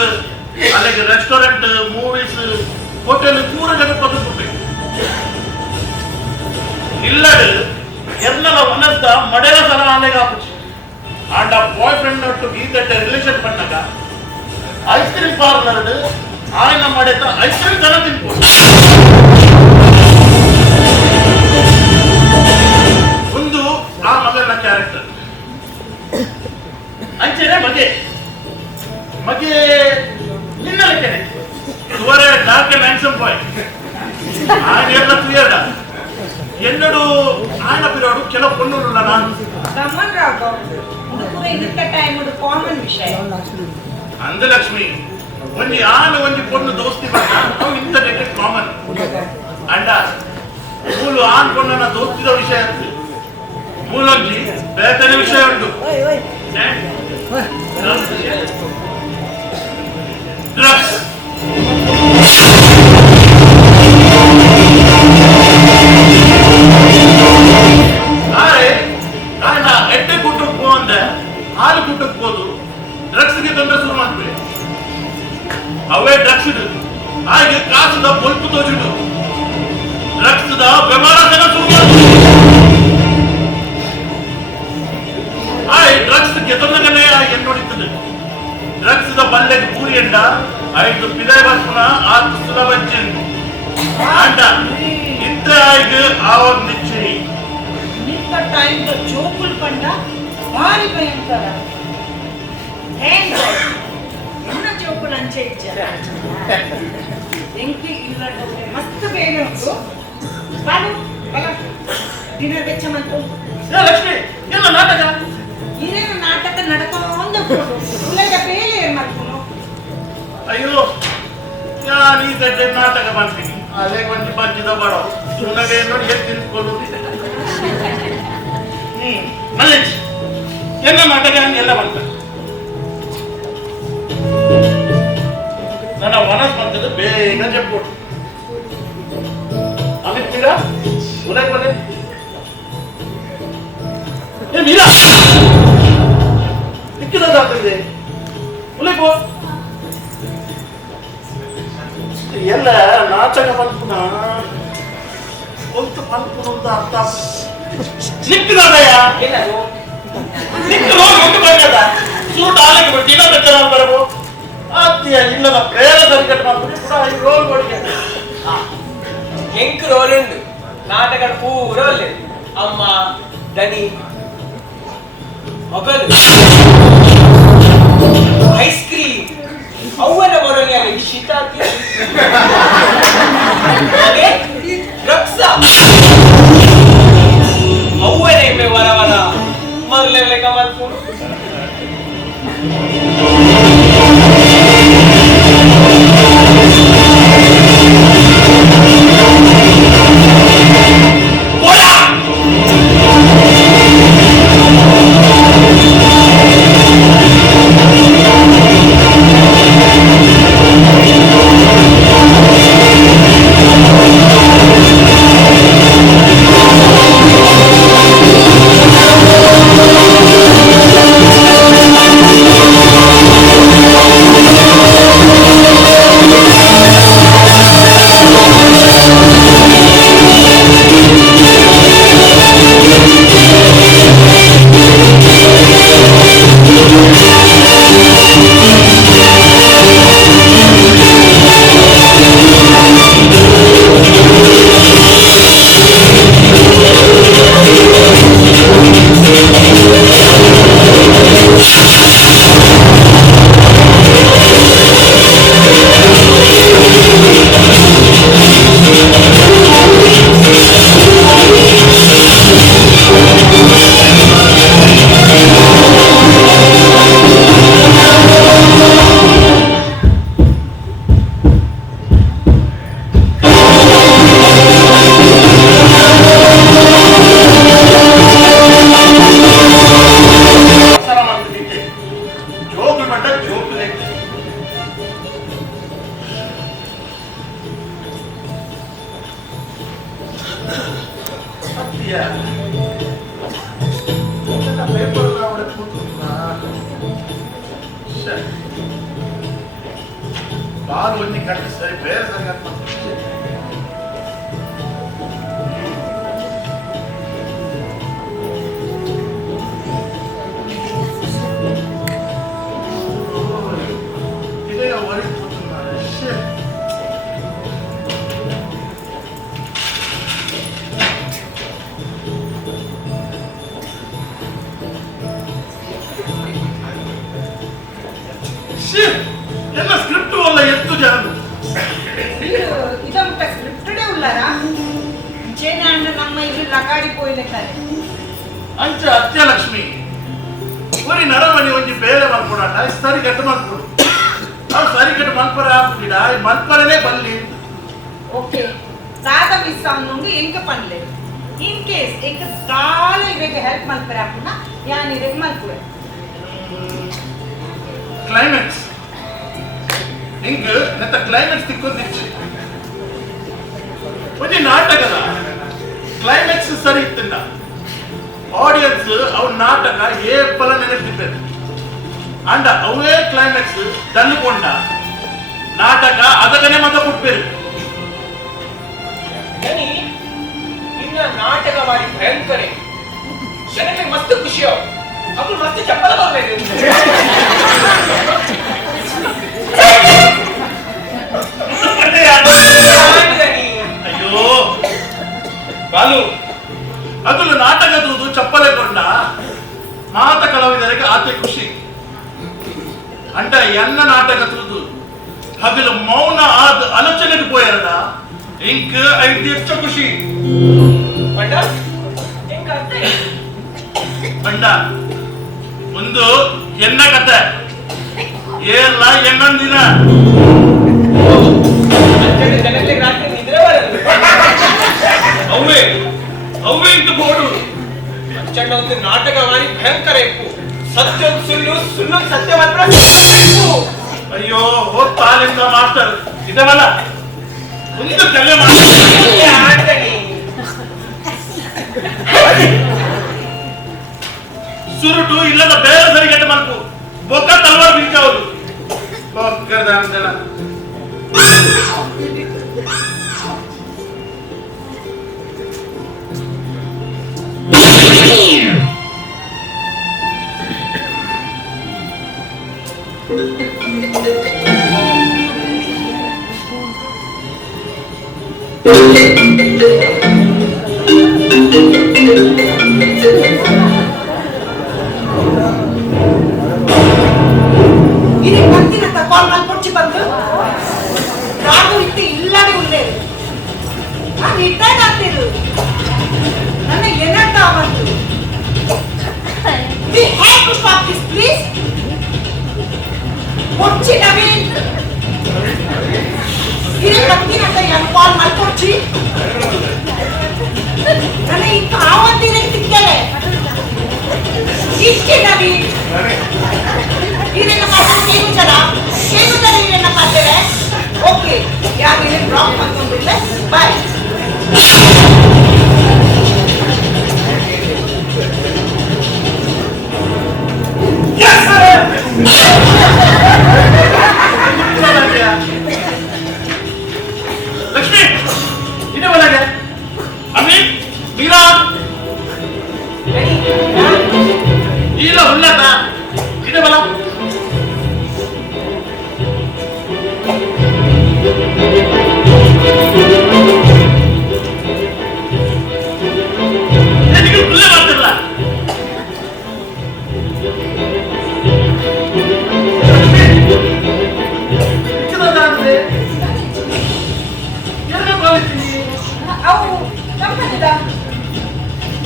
ಅಲ್ಲಿಗೆ ರೆಸ್ಟೋರೆಂಟ್ ಮೂವೀಸ್ ಹೋಟೆಲ್ ಪೂರ ಜನ ಪದ್ಧತಿ ಇಲ್ಲಡು ಎರ್ನಲ ಒನಸ್ದ ಮಡೆಲ ಸಲ ಅಲ್ಲಿಗೆ ಆಪುಚಿ ಆಂಡ ಬಾಯ್ ಫ್ರೆಂಡ್ ಒಟ್ಟು ಗೀತಟ್ಟೆ ರಿಲೇಷನ್ ಪಣ್ಣಗ ಐಸ್ ಕ್ರೀಮ್ ಪಾರ್ಲರ್ ಆಯ್ನ ಮಾಡಿದ ಐಸ್ ಕ್ರೀಮ್ ಜನ ತಿನ್ಬೋದು ಒಂದು ಆ ಮಗನ ಕ್ಯಾರೆಕ್ಟರ್ ಅಂಚೆನೆ ಮಗೆ ನಿನ್ನಲಕ್ಕೇನೆ ಇವರೇ ಡಾರ್ಕ್ ಅಂಡ್ ಹ್ಯಾಂಡ್ಸಮ್ ಬಾಯ್ ఆయన ಎಲ್ಲ ಕ್ಲಿಯರ್ ಎನ್ನಡು ఆయన పిరోడు ಕೆಲವು పొన్నులు ನಾನು ಗಮನ್ ರಾಗ ಪೂರ ಇದಕ್ಕೆ ಟೈಮ್ ಇದು ಕಾಮನ್ ವಿಷಯ ಅಂದಲಕ್ಷ್ಮಿ ಒಂಜಿ ಆನ ಒಂಜಿ ಪೊಣ್ಣು ದೋಸ್ತಿ ಬಂದ ಅವು ಇಂಟರ್ನೆಟ್ ಕಾಮನ್ ಅಂಡ ಮೂಲು ಆನ್ ಪೊಣ್ಣನ ದೋಸ್ತಿದ ವಿಷಯ ಮೂಲೊಂಜಿ ಬೇತನೆ ವಿಷಯ ಉಂಟು ಡ್ರಗ್ಸ್ ಎಟ್ಟೆ ಕುಟ್ಟಕ್ಕೆ ಹೋಗಂದ್ರೆ ಹಾಲು ಕುಟ್ಟಕ್ಕೆ ಹೋದು ಡ್ರಗ್ಸ್ಗೆ ತೊಂದರೆ ಶುರು ಮಾಡ್ತೀವಿ ಅವೇ ಡ್ರಗ್ಸ್ ಇದು ಹಾಗೆ ಕಾಸದ ಬಲ್ಪು ತೋಚಿಡು ಡ್ರಗ್ಸ್ದ ವ್ಯವಹಾರ ಶುರು ಮಾಡ್ತೀವಿ ಡ್ರಗ್ಸ್ ಗೆತೊಂದಗನೆ ಏನ್ ನೋಡಿತ್ತದೆ ಡ್ರಗ್ಸ್ದ ಬಲ್ಲೆಗೆ ಪೂರಿ ಎಂಡ ಐದು ಪಿದಾಯ ಬರ್ಪುನ ಆರು ಸುಲಭ ಅಂಡ ಇತ್ತ ಆಯ್ದು ಆವಾಗ ನಿಚ್ಚಿ ನಿಂತ ಟೈಮ್ ಜೋಕುಲ್ ಪಂಡ ಭಾರಿ ಭಯಂಕರ ಎನ್ನ ಜೋಕುಲ್ ಅಂಚೆ ಇಜ್ಜ ಎಂಕಿ ಇಲ್ಲ ಮಸ್ತ್ ಬೇರೆ ಉಂಟು ಬಾನು ಬಲ ದಿನ ವೆಚ್ಚ ಮಂತು ಲಕ್ಷ್ಮಿ ಎಲ್ಲ ನಾಟಕ ಇದೇನು ನಾಟಕ ನಡ್ಕೊಂಡು ಉಳ್ಳಗ ಬೇಲೆ ಏನ್ ಮಾಡ್ಕೊಂಡು ಅಯ್ಯೋ ನಾನು ಈ ಸದ್ಯ ನಾಟಕ ಮಾಡ್ತೀನಿ ಅದೇ ಒಂಜಿ ಬಂಜಿದ ಬಡ ಸುನಗೆ ನೋಡಿ ಎಷ್ಟು ತಿನ್ಕೊಳ್ಳುತ್ತಿದೆ ಮಲ್ಲೇಶ್ ಎಲ್ಲ ನಾಟಕ ಎಲ್ಲ ಬಂತ ನನ್ನ ಮನಸ್ಸು ಬಂತದ್ದು ಬೇಗ ಚೆಪ್ಕೊಟ್ಟು ಅಮಿತ್ ಮೀರಾ ಉಲಗ್ ಬನ್ನಿ ಏ ಮೀರಾ ನಿಕ್ಕಿದಾಗ್ತದೆ ಉಲಗ್ ಬೋ ಎಲ್ಲ ನಾಟಕ ಬಂತು ಒಂದು ಬಂತು ಅಂತ ಅರ್ಥ ನಿಕ್ಕಿದಾಗಯ್ಯ ನಿಕ್ಕು ಒಂದು ಬಂದದ ಸೂಟ್ ಆಲಿಗೆ ಬಿಟ್ಟು ಇನ್ನೊಂದು ಜನ ಬರಬೋ ಆತ್ತೀಯ ಇಲ್ಲದ ಪ್ರೇರ ಸರಿಕಟ್ಟು ಮಾಡ್ತೀನಿ ಕೂಡ ಈ ರೋಲ್ ಕೊಡಿಗೆ ಹೆಂಕ್ ರೋಲ್ ಉಂಡು ನಾಟಕ ಪೂರ ಒಳ್ಳೆ ಅಮ್ಮ ದನಿ ಮಗಳು ಐಸ್ ಕ್ರೀಮ್ ಅವನ ಮೊರಲಿ ಅಲ್ಲಿ ಶೀತಾತಿ ರಕ್ಸ ಅವನೇ ವರ ವರ ಮೊದಲೇ ಲೆಕ್ಕ ಮಾಡ್ಕೊಂಡು ಇದೆಯಾ ಪೇಪರ್ ಎಲ್ಲ ಹೊಡೆದು ಕೂತು ಬಾಲ್ ಒಂದಿ ಕಟ್ಟಿ ಸರಿ ಬೇರೆ ಸರಿ ಇದೇ ಹೊರಗೆ ಕೂತು ಎಲ್ಲ ಸ್ಕ್ರಿಪ್ಟ್ ವల్ల ಎತ್ತು ಜನರು ఇదంతా స్క్రిప్టెడే ఉన్నారా చేనే అంటే నమ్మ ఇల్లు లగాడిపోయిలేకాರೆ ಅಂಚ ಅತ್ಯಲಕ್ಷ್ಮಿ ಒರಿ ನರಮಣಿ ಒಂಜಿ ಬೇರೆ ಮಾಡ್ಕೊಡಾಟ ಸರಿ ಕಟ್ಟು ಮಾಡ್ಕೊಡು ನಾವು ಸರಿ ಕಟ್ಟು ಮಲ್ಪರ ಹಾಕಿಡ ಮಲ್ಪರನೇ ಬಲ್ಲಿ ఓకే రాధ విశ్వం నుండి ఇంక పనిలేదు ఇన్ కేస్ ఇంక చాలా ఇవేಗೆ ಹೆಲ್ಪ್ ಮಾಡ್ತಾರೆ ಅಪ್ಪನ ಯಾನಿ ರೆಗ್ ಮಾಡ್ಕೊಳೆ ಕ್ಲೈಮ್ಯಾಕ್ಸ್ ಹಿಂಗ ನೆತ್ತ ಕ್ಲೈಮ್ಯಾಕ್ಸ್ ತಿಕ್ಕೊಂದಿಚ್ಚಿ ಒಂಜಿ ನಾಟಕದ ಕ್ಲೈಮ್ಯಾಕ್ಸ್ ಸರಿ ಇತ್ತಿಂದ ಆಡಿಯನ್ಸ್ ಅವ್ ನಾಟಕ ಏಪಲ ನೆನಪಿದ್ದಾರೆ ಅಂಡ ಅವೇ ಕ್ಲೈಮ್ಯಾಕ್ಸ್ ತನ್ನುಕೊಂಡ ನಾಟಕ ಅದಕ್ಕನೆ ಮತ ಕೊಟ್ಬೇರು ಇನ್ನ ನಾಟಕ ಮಾಡಿ ಭಯಂಕರ ಜನಕ್ಕೆ ಮಸ್ತ್ ಖುಷಿ ಅಪ್ಪ ಮಸ್ತ್ ಚಪ್ಪಲ ಬರ್ಬೇಕು ಅಯ್ಯೋ ಬಾಲು ಅದಲು ನಾಟಕದುದು ಚಪ್ಪಲೆ ಕೊಂಡ ಮಾತ ಕಲಾವಿದರಿಗೆ ಆತೆ ಖುಷಿ ಅಂಟ ಎನ್ನ ನಾಟಕ ತುದು ಹಗಲು ಮೌನ ಆದ ಆಲೋಚನೆಗೆ ಪೋಯರಡ ಇಂಕ ಐದು ಹೆಚ್ಚು ಖುಷಿ ಪಂಡ ಹೆಂಗ ಪಂಡ ಒಂದು ಎನ್ನ ಕತೆ ಏಲ್ಲ ಎನ್ನೊಂದಿನ ಜನಕ್ಕೆ ರಾತ್ರಿ ನಿದ್ರೆ ಬರಲ್ಲ ಅವೇ ಅವೇ ಇಂಕ ಬೋಡು ಚಂಡ ಒಂದು ನಾಟಕ ಮಾಡಿ ಭಯಂಕರ ಇಪ್ಪು ಸತ್ಯ ಸುಳ್ಳು ಸುಳ್ಳು ಸತ್ಯ ಮಾತ್ರ ಅಯ್ಯೋ ಹೋದ್ ತಾಲಿಂದ ಮಾಸ್ಟರ್ ಇದವಲ್ಲ ಒಂದು ಕಲೆ ಸುರುಟು ಇಲ್ಲದ ಬೇರೆ ಸರಿಗೆಟ್ಟ ಮಲ್ಪು ಬೊಕ್ಕ ತಲವಾರು ಬೀಳ್ತಾವುದು ಬೊಕ್ಕದ ಅಂದನ ఇది పత్తినంత కాల్ మల్పొచ్చి ಬಂದು రాదు ఇtte ఇల్లానే ఉండేది ఆ రిటైర్ ಆಗ್ತಿರು ನನ್ನ ಏನಂತ ಬಂತು we have to stop this please వచ్చి నవీన్ ఇది పత్తినంత కాల్ మల్పొచ్చి ನನ್ನ ಇಂತ ಆವಂತಿನ ತಿಕ್ಕಲೆ ಇಷ್ಟೇ ನವೀನ್ ಇದನ್ನ ಮಾತಾಡ್ತಾ ಇದನ್ನ ಮಾಡ್ತಾರೆ ಓಕೆ ಯಾರು ಇಲ್ಲಿ ಡ್ರಾಪ್ ಮಾಡ್ಕೊಂಡಿಲ್ಲ ಬಾಯ್ ಲಕ್ಷ್ಮಿ ಇದೆ ಒಳಗೆ ಅಮೀನ್ ಮೀರಾ ಇಲ್ಲ ಉಳ್ಳತ ಇದೆ ಬಲ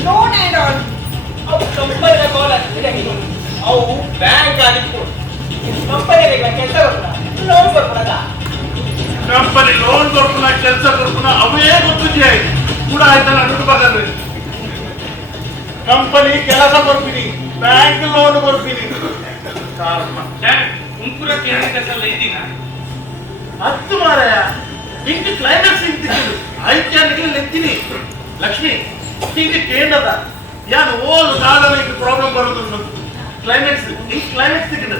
ಲೋನ್ ಆ್ಯಂಡ್ ಆಲ್ ಅವು ಕಂಪನಿಯ ಕಾಲ್ ಆಗ್ತಿದೆ ಅವು ಬ್ಯಾಂಕ್ ಆಗಿತ್ತು ಕಂಪನಿಯ ಕೆಲಸ ಲೋನ್ ಕೊಡ್ಕೊಳದ ಕಂಪನಿ ಲೋನ್ ಕೊಡ್ಕೊಳ ಕೆಲಸ ಕೊಡ್ಕೊಳ ಅವೇ ಗೊತ್ತಿದ್ಯಾ ಕೂಡ ಆಯ್ತಲ್ಲ ದುಡ್ಡು ಬಗಲ್ರಿ ಕಂಪನಿ ಕೆಲಸ ಕೊಡ್ತೀನಿ ಬ್ಯಾಂಕ್ ಲೋನ್ ಕೊಡ್ತೀನಿ ಉಂಕುರ ಕೆಲಸ ಇದ್ದೀನ ಹತ್ತು ಮಾರಾಯ ಇಂಟು ಕ್ಲೈಮ್ಯಾಕ್ಸ್ ಇಂತಿದ್ದು ಐಕ್ಯಾನಿಗೆ ಲೆಂತೀನಿ ಲಕ್ಷ್ಮಿ ಹೀಗೆ ಕೇಂದ್ರದ ಯಾನು ಓಲ್ ದಾದನ ಈಗ ಪ್ರಾಬ್ಲಮ್ ಬರೋದು ಕ್ಲೈಮ್ಯಾಕ್ಸ್ ಹಿಂಗೆ ಕ್ಲೈಮ್ಯಾಕ್ಸ್ ಸಿಕ್ಕಿದೆ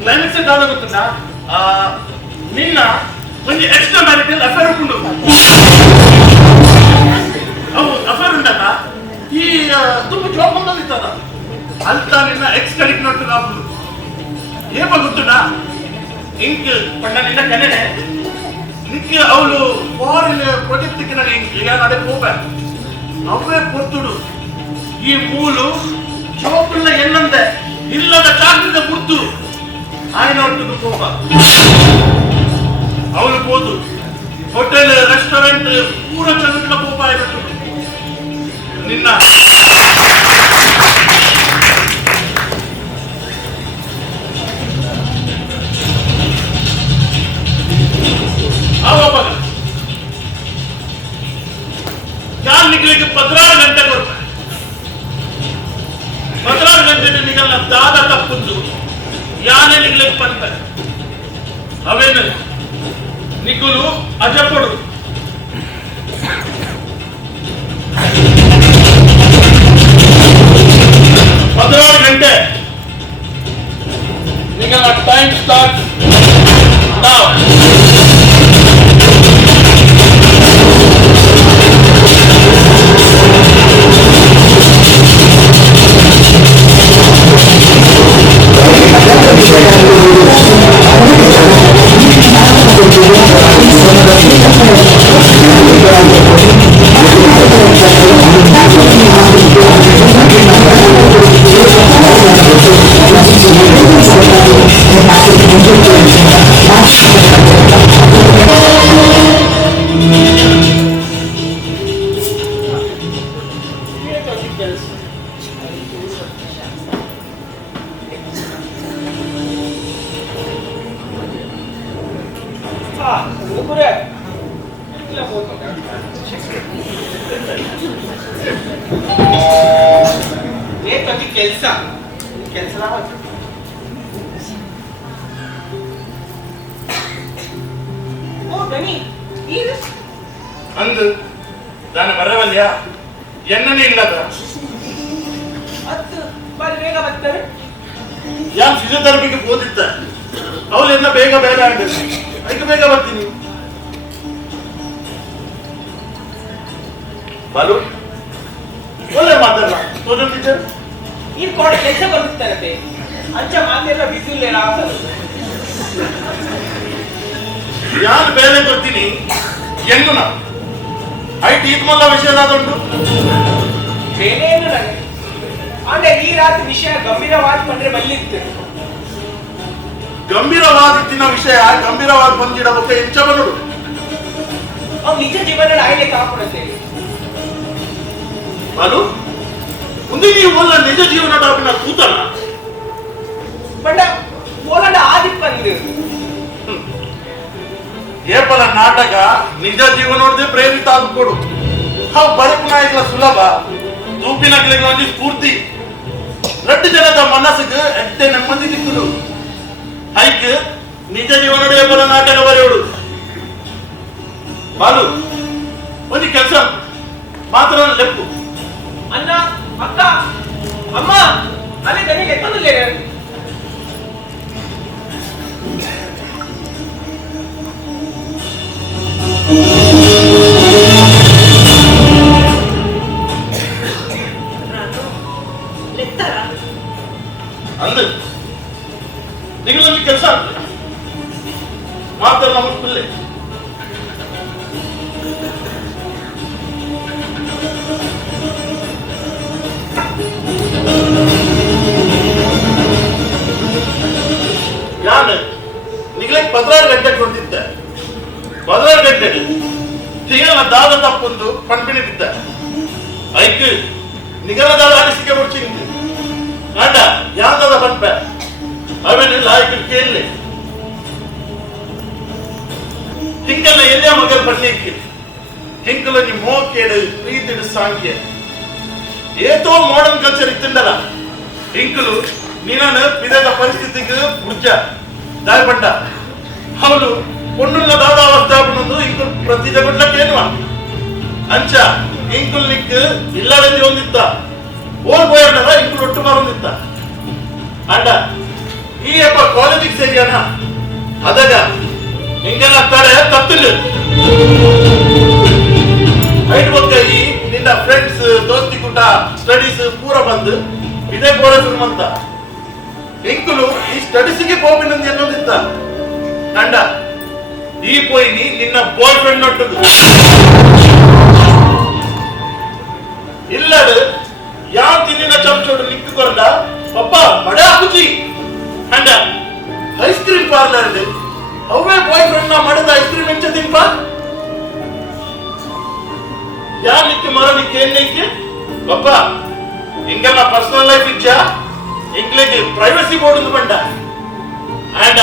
ಕ್ಲೈಮ್ಯಾಕ್ಸ್ ದಾದ ಗೊತ್ತುಂಟ ನಿನ್ನ ಒಂದು ಎಕ್ಸ್ಟ್ರಾ ಮ್ಯಾರಿಟಲ್ ಅಫೇರ್ ಉಂಟು ಅವು ಅಫೇರ್ ಉಂಟಲ್ಲ ಈ ತುಂಬ ಜಾಬ್ ಬಂದಿತ್ತದ ಅಲ್ತ ನಿನ್ನ ಎಕ್ಸ್ ಕಡಿಕ್ ನೋಡ್ತು ನಾವು ಏಪ ಗೊತ್ತುಂಟ ಇಂಕ್ ಪಂಡ ನಿನ್ನ ಕನೆನೆ ನಿಕ್ಕೆ ಅವಳು ಫಾರಿನ್ ಪ್ರಾಜೆಕ್ಟ್ ನನಗೆ ಯಾರು ಅದೇ ಹೋಗ ಅವೇ ಕೊತ್ತುಡು ಈ ಮೂಲು ಚೋಪುಲ್ಲ ಎನ್ನಂತೆ ಇಲ್ಲದ ಚಾಕ್ರಿದ ಮುರ್ತು ಆಯ್ನ ಒಟ್ಟಿಗೆ ಹೋಗ ಅವಳು ಹೋದು ಹೋಟೆಲ್ ರೆಸ್ಟೋರೆಂಟ್ ಪೂರ ಚಂದ್ರ ಕೋಪ ಇರಟ್ಟು ನಿನ್ನ ಆವಾಗ ಯಾರು ನಿಗಲಿಗೆ 16 ಗಂಟೆ ಕೊಡ್ತಾರೆ 16 ಗಂಟೆ ನಿಗಲ್ಲ ದಾದ ತಪ್ಪುಂದು ಯಾನೇ ನಿಗಲಿಗೆ ಬಂತಾರೆ ಅವೇನು ನಿಗುಲು ಅಜಪಡು ಗಂಟೆ ನಿಗಲ ಟೈಮ್ ಸ್ಟಾರ್ಟ್ now ಅಂದು ನಾನು ಬರವಲ್ಯ ಎಣ್ಣನೇ ಇಲ್ಲದ ಬೇಗ ಬರ್ತಾರೆ ಯಾರು ಫಿಸಿಯೋಥೆರಪಿಗೆ ಓದಿದ್ದ ಅವಳೆಲ್ಲ ಬೇಗ ಬೇಗ ಆಗಬೇಕು ಅದಕ್ಕೆ ಬೇಗ ಬರ್ತೀನಿ ಬಾಲು ಒಳ್ಳೆ ಮಾತಲ್ಲ ತೋಜನ್ ಟೀಚರ್ ಈ ಕೋಡೆ ಕೆಲಸ ಬರ್ತಿರ್ತಾರೆ ಅಂಚ ಮಾತೆಲ್ಲ ಬಿಸಿಲೇ ರಾಸಲು ಯಾರು ಬೇರೆ ಬರ್ತೀನಿ ಎಂದು ನಾ ಐಟಿ ಇದ್ಮಲ್ಲ ವಿಷಯದಾದುಂಟು ಬೇರೇನು ನನಗೆ ಅಂದ್ರೆ ಈ ರಾತ್ರಿ ವಿಷಯ ಗಂಭೀರವಾದ ಬಂದ್ರೆ ಬಲ್ಲಿತ್ತು ಗಂಭೀರವಾದಿತ್ತಿನ ವಿಷಯ ಗಂಭೀರವಾದ ಬಂದಿಡಬೇಕು ಹೆಚ್ಚ ಬಂದು ಅವ್ನು ನಿಜ ಜೀವನ ಆಯ್ಲೆ ಕಾಪಾಡುತ್ತೆ ಬಾಲು ಮುಂದೆ ನೀವು ಒಲ್ಲ ನಿಜ ಜೀವನ ಡಾಬಿನ ಕೂತಲ್ಲ ಬಣ್ಣ ಓಲಾಡ ಆದಿಪ್ಪಂದು ಏಪಲ ನಾಟಕ ನಿಜ ಜೀವನೋಡದೆ ಪ್ರೇರಿತ ಆದ್ಕೊಡು ಹಾವು ಬದುಕುನ ಇಲ್ಲ ಸುಲಭ ತೂಪಿನ ಒಂದು ಸ್ಫೂರ್ತಿ 2 ಜನದ ಮನಸ್ಸಿಗೆ ಎಷ್ಟೇ ನೆಮ್ಮದಿ ಸಿಕ್ಕುದು ಐಕ್ ನಿಜ ಜೀವನೋಡ ಏಪಲ ನಾಟಕ ಬರೆಯೋಡು ಬಾಲು ಒಂದು ಕೆಲಸ ಮಾತ್ರ ಲೆಪ್ಪು ಅಣ್ಣ ಅಕ್ಕ ಅಮ್ಮ ಅಲ್ಲೇ ನನಗೆ ಎತ್ತದಿಲ್ಲ ಅಂದ ನಿಗಳೊಂದು ಕೆಲಸ ಮಾತ್ರ ನಮ್ಮ ಪಿಲ್ಲೆ ಯಾನು ನಿಗಲೇ 16 ಗಂಟೆ ಕೊಡ್ತಿದ್ದೆ 16 ಗಂಟೆ ತಿಂಗಳ ದಾದ ತಪ್ಪೊಂದು ಕಣ್ಬಿಡಿದ್ದ ಐಕ್ ನಿಗಲದ ಅನಿಸಿಕೆ ಮುಚ್ಚಿಂದು ಆಟ ಯಾವ್ದದ ಬಂಪ ಅವನೆಲ್ಲ ಆಯ್ತು ಕೇಳಲಿ ಹಿಂಗೆಲ್ಲ ಎಲ್ಲೇ ಮಗಲ್ ಬರ್ಲಿಕ್ಕೆ ಹಿಂಗಲ ನಿ ಮೋಕೇಡು ಪ್ರೀತಿಡು ಸಾಂಖ್ಯ ಏತೋ ಮಾಡರ್ನ್ ಕಲ್ಚರ್ ಇತ್ತಿಂಡಲ್ಲ ಹಿಂಕಲು ನೀನನ ಪಿದದ ಪರಿಸ್ಥಿತಿಗೆ ಬುರ್ಜ ದಾರಿ ಪಟ್ಟ ಅವನು பொண்ணுள்ள தாதா அவஸ்தாபனது இங்கு பிரதிஜகுள்ளக்கேனுவா ಅಂಚ ಇಂಕುಲ್ ನಿಕ್ ಇಲ್ಲದೆ ಒಂದಿತ್ತ ಓಲ್ ಬೋಯಣ್ಣರ ಇಂಕುಲ್ ಒಟ್ಟು ಮಾರೊಂದಿತ್ತ ಅಂಡ ಈ ಅಪ್ಪ ಕಾಲೇಜಿಗೆ ಸೇರಿಯಾನ ಅದಾಗ ಹಿಂಗೆಲ್ಲ ಕಡೆ ತತ್ತಿಲ್ಲ ಐಟ್ ಬಗ್ಗೆ ಈ ನಿನ್ನ ಫ್ರೆಂಡ್ಸ್ ದೋಸ್ತಿ ಕೂಟ ಸ್ಟಡೀಸ್ ಪೂರ ಬಂದು ಇದೇ ಬೋರ ಅಂತ ಇಂಕುಲು ಈ ಸ್ಟಡೀಸಿಗೆ ಹೋಗ್ಬಿನಂದು ಅನ್ನೋದಿತ್ತ ಅಂಡ ಈ ಪೋಯಿನಿ ನಿನ್ನ ಬಾಯ್ ಫ್ರೆಂಡ್ ನೊಟ್ಟದು ಇಲ್ಲದ ಯಾವ ತಿನ್ನಿನ ಚಮಚೋಡು ನಿಕ್ಕು ಕೊರಡ ಪಪ್ಪ ಮಡ ಹಾಕುಚಿ ಅಂಡ ಐಸ್ ಕ್ರೀಮ್ ಪಾರ್ಲರ್ ಅವೇ ಬಾಯ್ ಫ್ರೆಂಡ್ ನ ಮಾಡಿದ ಐಸ್ ಕ್ರೀಮ್ ಎಂಚ ತಿನ್ಪ ಯಾ ನಿಕ್ಕೆ ಮರ ನಿಕ್ಕೆ ಏನ್ ನಿಕ್ಕೆ ಪಪ್ಪ ಹಿಂಗೆಲ್ಲ ಪರ್ಸನಲ್ ಲೈಫ್ ಇಚ್ಚ ಇಂಗ್ಲಿಗೆ ಪ್ರೈವಸಿ ಬೋರ್ಡ್ ಬಂಡ ಅಂಡ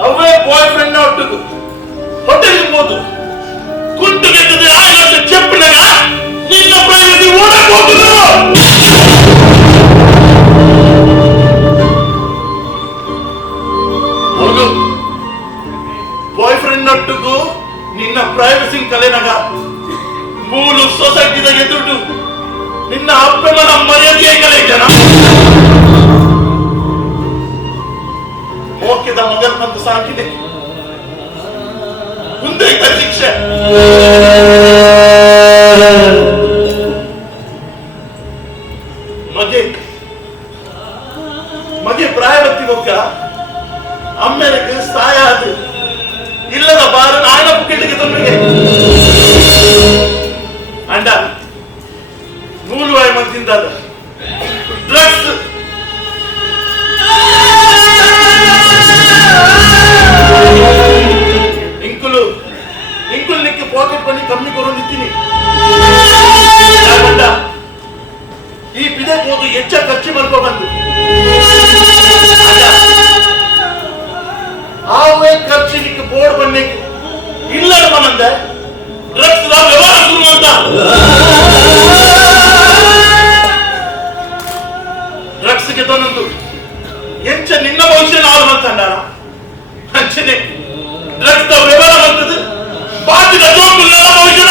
ಅವೇ ಬಾಯ್ ಫ್ರೆಂಡ್ ನ ಒಟ್ಟಿಗೂ ಹೋಟೆಲ್ ಇರ್ಬೋದು ಕುಂಟು ಗೆದ್ದದೆ ಆಗ ಚೆಪ್ಪಿನಾಗ ನಿನ್ನ ಪ್ರೈವಸಿ ಓಡಕ್ ಹೋಗುದು ಹೌದು ಬಾಯ್ ಫ್ರೆಂಡ್ ನೊಟ್ಟಿಗೂ ನಿನ್ನ ಪ್ರೈವಸಿ ಕಲೆನಾಗ ಮೂಲು ಸೊಸೈಟಿದಾಗ ಎದುರು ನಿನ್ನ ಅಪ್ಪನ ಮರ್ಯಾದೆಯ ಕಲೆ ಜನ ಮೋಕ್ಯದ ಮಗನ ಮತ್ತು ಸಾಕಿದೆ ಮುಂದೆ ಶಿಕ್ಷೆ ಮಗೆ ಪ್ರಾಯವತ್ತಿ ಹೋಗ ಅಮ್ಮೆರಿಗೆ ಸಹಾಯ ಅದು ಇಲ್ಲದ ಬಾರ ನಾಯನ ಪುಕ್ಕೆಟ್ಟಿಗೆ ತೊಂದರೆ ಅಂಡ ನೂಲು ವಾಯ ಮತ್ತಿಂದ ಡ್ರಗ್ಸ್ ಇಂಕುಲ್ ನಿಕ್ಕೆ ಪಾಕೆಟ್ ಬನ್ನಿ ಕಮ್ಮಿ ಕೊರೊಂದಿತ್ತೀನಿ ಈ ಬಿದೆ ಹೋದು ಹೆಚ್ಚ ಖರ್ಚು ಮಾಡ್ಕೊ ಬಂದು ಆವೇ ಖರ್ಚು ನಿಕ್ಕೆ ಬೋರ್ಡ್ ಬನ್ನಿ ಇಲ್ಲ ಮನಂದ ಡ್ರಗ್ಸ್ ವ್ಯವಹಾರ ಶುರು ಅಂತ ಡ್ರಗ್ಸ್ಗೆ ತಂದು ಎಂಚ ನಿನ್ನ ಭವಿಷ್ಯ ನಾವು ಅಂತಂಡ ಅಂಚನೆ ಡ್ರಗ್ಸ್ ವ್ಯವಹಾರ ಬಂತದ್ದು ಬಾಕಿದ ಜೋಕುಲ್ಲ ಭವಿಷ್ಯ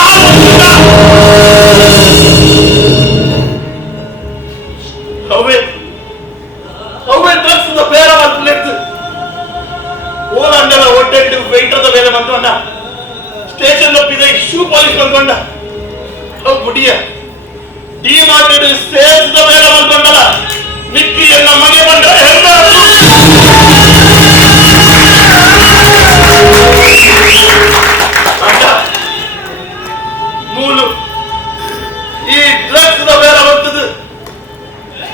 ಅವೇ ಡ್ರಗ್ಸ್ ಬೇರೆ ಬಂತು ಓಲ ಅಂಡೆಲ್ಲ ಹೊಟ್ಟೆ ವೆಯ್ಟರ್ದ ಬೇರೆ ಬಂದ್ಕೊಂಡ ಸ್ಟೇಷನ್ ಒಪ್ಪಿದ ಶೂ ಪಾಲಿಶ್ ಬಂದ್ಕೊಂಡ ಅವು ಗುಡಿಯ ಡಿಮಾರ್ಟೆಡ್ ಸೇಲ್ಸ್ ಬೇರೆ ಬಂದ್ಕೊಂಡಲ್ಲ ನಿಕ್ಕಿ ಎಲ್ಲ ಮನೆ ಬಂದ ಮೂಲು ಈ ಡ್ರಗ್ಸ್ ಬೇರೆ ಬರ್ತದೆ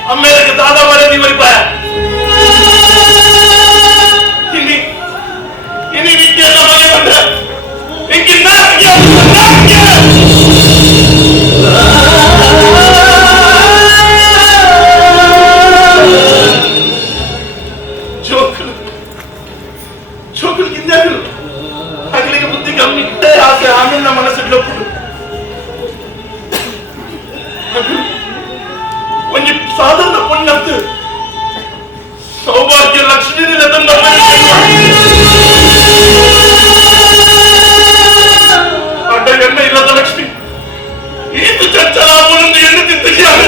ಅಮೇರಿಕ ದಾದ ಮಾಡಿ ನೀವು ಇನಿ ನಿತ್ಯೆಲ್ಲ ಮನೆ ಬಂದ್ರೆ ಚೋಕಲು ಕಿಂದಾಗಲು ಹಗಲಿಗೆ ಬುದ್ಧಿ ಕಮ್ಮಿ ಇಟ್ಟೆ ಆಸೆ ಆಮೇಲೆ ನಮ್ಮ ಮನಸ್ಸಿಡ್ಲಪ್ಪು ಒಂದು ಸಾಧಾರಣ ಪುಣ್ಯತ್ತು ಸೌಭಾಗ್ಯ ಲಕ್ಷ್ಮೀ ತಂದ ಅಡ್ಡ ಎಣ್ಣೆ ಇಲ್ಲದ ಲಕ್ಷ್ಮಿ ಈತು ಚಂಚಲ ಅವನೊಂದು ಎಣ್ಣೆ ತಿಂತಿದ್ಯಾನೆ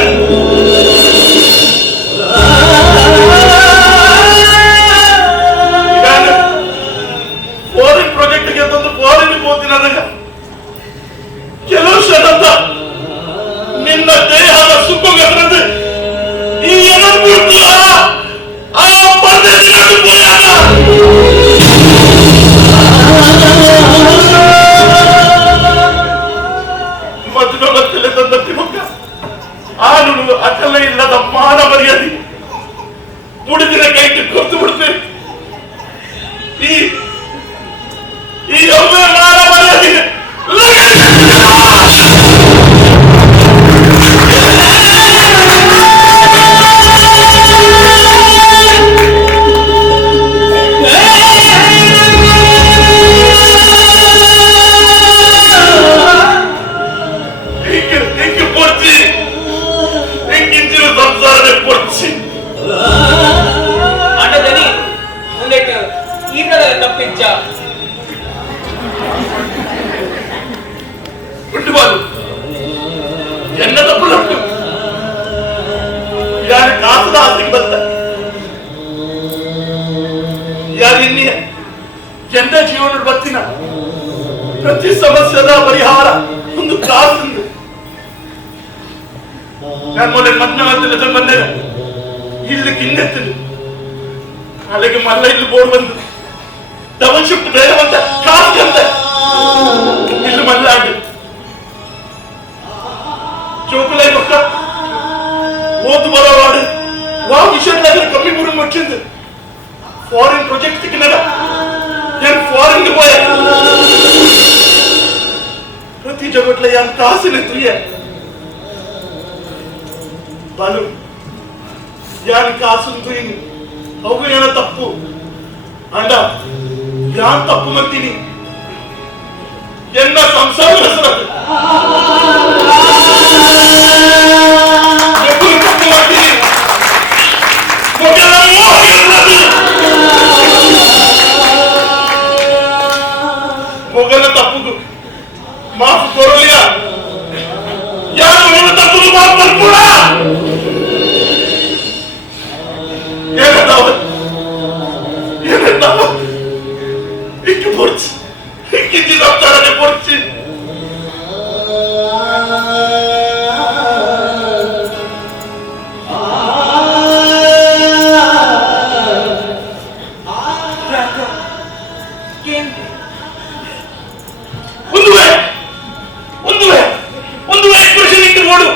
ಫಾರಿನ್ ಪ್ರಾಜೆಕ್ಟ್ಗೆ ತಂದು ಫಾರಿನ್ ಹೋಗ್ತಿನದಾಗ ಕೆಲವು ಕ್ಷಣದ ನಿನ್ನ ದೇಹದ ಸುಖಗದ್ರದ್ದು ಈ ಎನರ್ಜಿ ಆ ಪರದೇಶಿಗಳು ಪೋಯಾದ ಮಧುರವತ್ತಲೆ ತಂದ ತಿಮುಖ ಆನು ಅಕಲ ಇಲ್ಲದ ಮಾನ ಮರ್ಯಾದೆ ಮುಡಿದಿನ ಕೈಗೆ ಕೊತ್ತು ಬಿಡ್ತೇನೆ ಈ ಒಮ್ಮೆ ಮಾನ ಮರ್ಯಾದೆ ಉಂಟು ಬಾಲು ಎನ್ನ ತಪ್ಪು ಉಂಟು ಯಾರು ಕಾಸದ ಆಸೆಗೆ ಬಂದ ಯಾರು ಇನ್ನಿಯ ಎಂದ ಜೀವನ ಬತ್ತಿನ ಪ್ರತಿ ಸಮಸ್ಯೆದ ಪರಿಹಾರ ಒಂದು ಕಾಸು ನಾನು ಮೊದಲ ಮದ್ನ ಬಂದಾಗ ಇಲ್ಲಿ ಕಿನ್ನೆತ್ತದು ಅಲ್ಲಿಗೆ ಮಲ್ಲ ಇಲ್ಲಿ ಬೋರ್ಡ್ ಬಂದು ಡಬಲ್ ಶಿಫ್ಟ್ ಬೇರೆ ಬಂದ ಕಾಸು ಅಂತ ಇಲ್ಲಿ ಮಲ್ಲ ಆಗಿ ಚೋಕಲೈ ಪಕ್ಕ ಓದು ಬರೋವಾಡು ವಾ ವಿಷಯದಾಗ ಕಮ್ಮಿ ಬರೋ ಮಟ್ಟಿಂದು ಫಾರಿನ್ ಪ್ರಾಜೆಕ್ಟ್ ಸಿಕ್ಕಿನಾಗ ಏನು ಫಾರಿನ್ಗೆ ಹೋಯ ಪ್ರತಿ ಜಗಟ್ಲ ಯಾನ್ ಕಾಸಿನ ತುಯ್ಯ ಬಾಲು ಯಾನ್ ಕಾಸು ತುಯ್ನಿ ಅವು ಏನೋ ತಪ್ಪು ಅಂಡ ಯಾನ್ ತಪ್ಪು ಮಾಡ್ತೀನಿ ಎನ್ನ ಸಂಸಾರ ಹೆಸರು ತಪ್ಪು ಮಾಡ್ತೀನಿ ಮೊಗಲ ತಪ್ಪುದು ಮಾಫ್ ಕೊಡಲಿಲ್ಲ ಯಾರು ಮೊಗಲ ತಪ್ಪುದು ಮಾಫ್ ಮಾಡ್ಕೊಡ ಏನಂತಾವ ಇಕ್ಕೆ ಪೊರ್ಚಿ ಇಕ್ಕಿಂಚಿ ತಪ್ಪಾರನೆ ಪೊರ್ಚಿ ಒಂದು ಎಕ್ಸ್ಪ್ರೆಷನ್ ಇಟ್ಟು ನೋಡು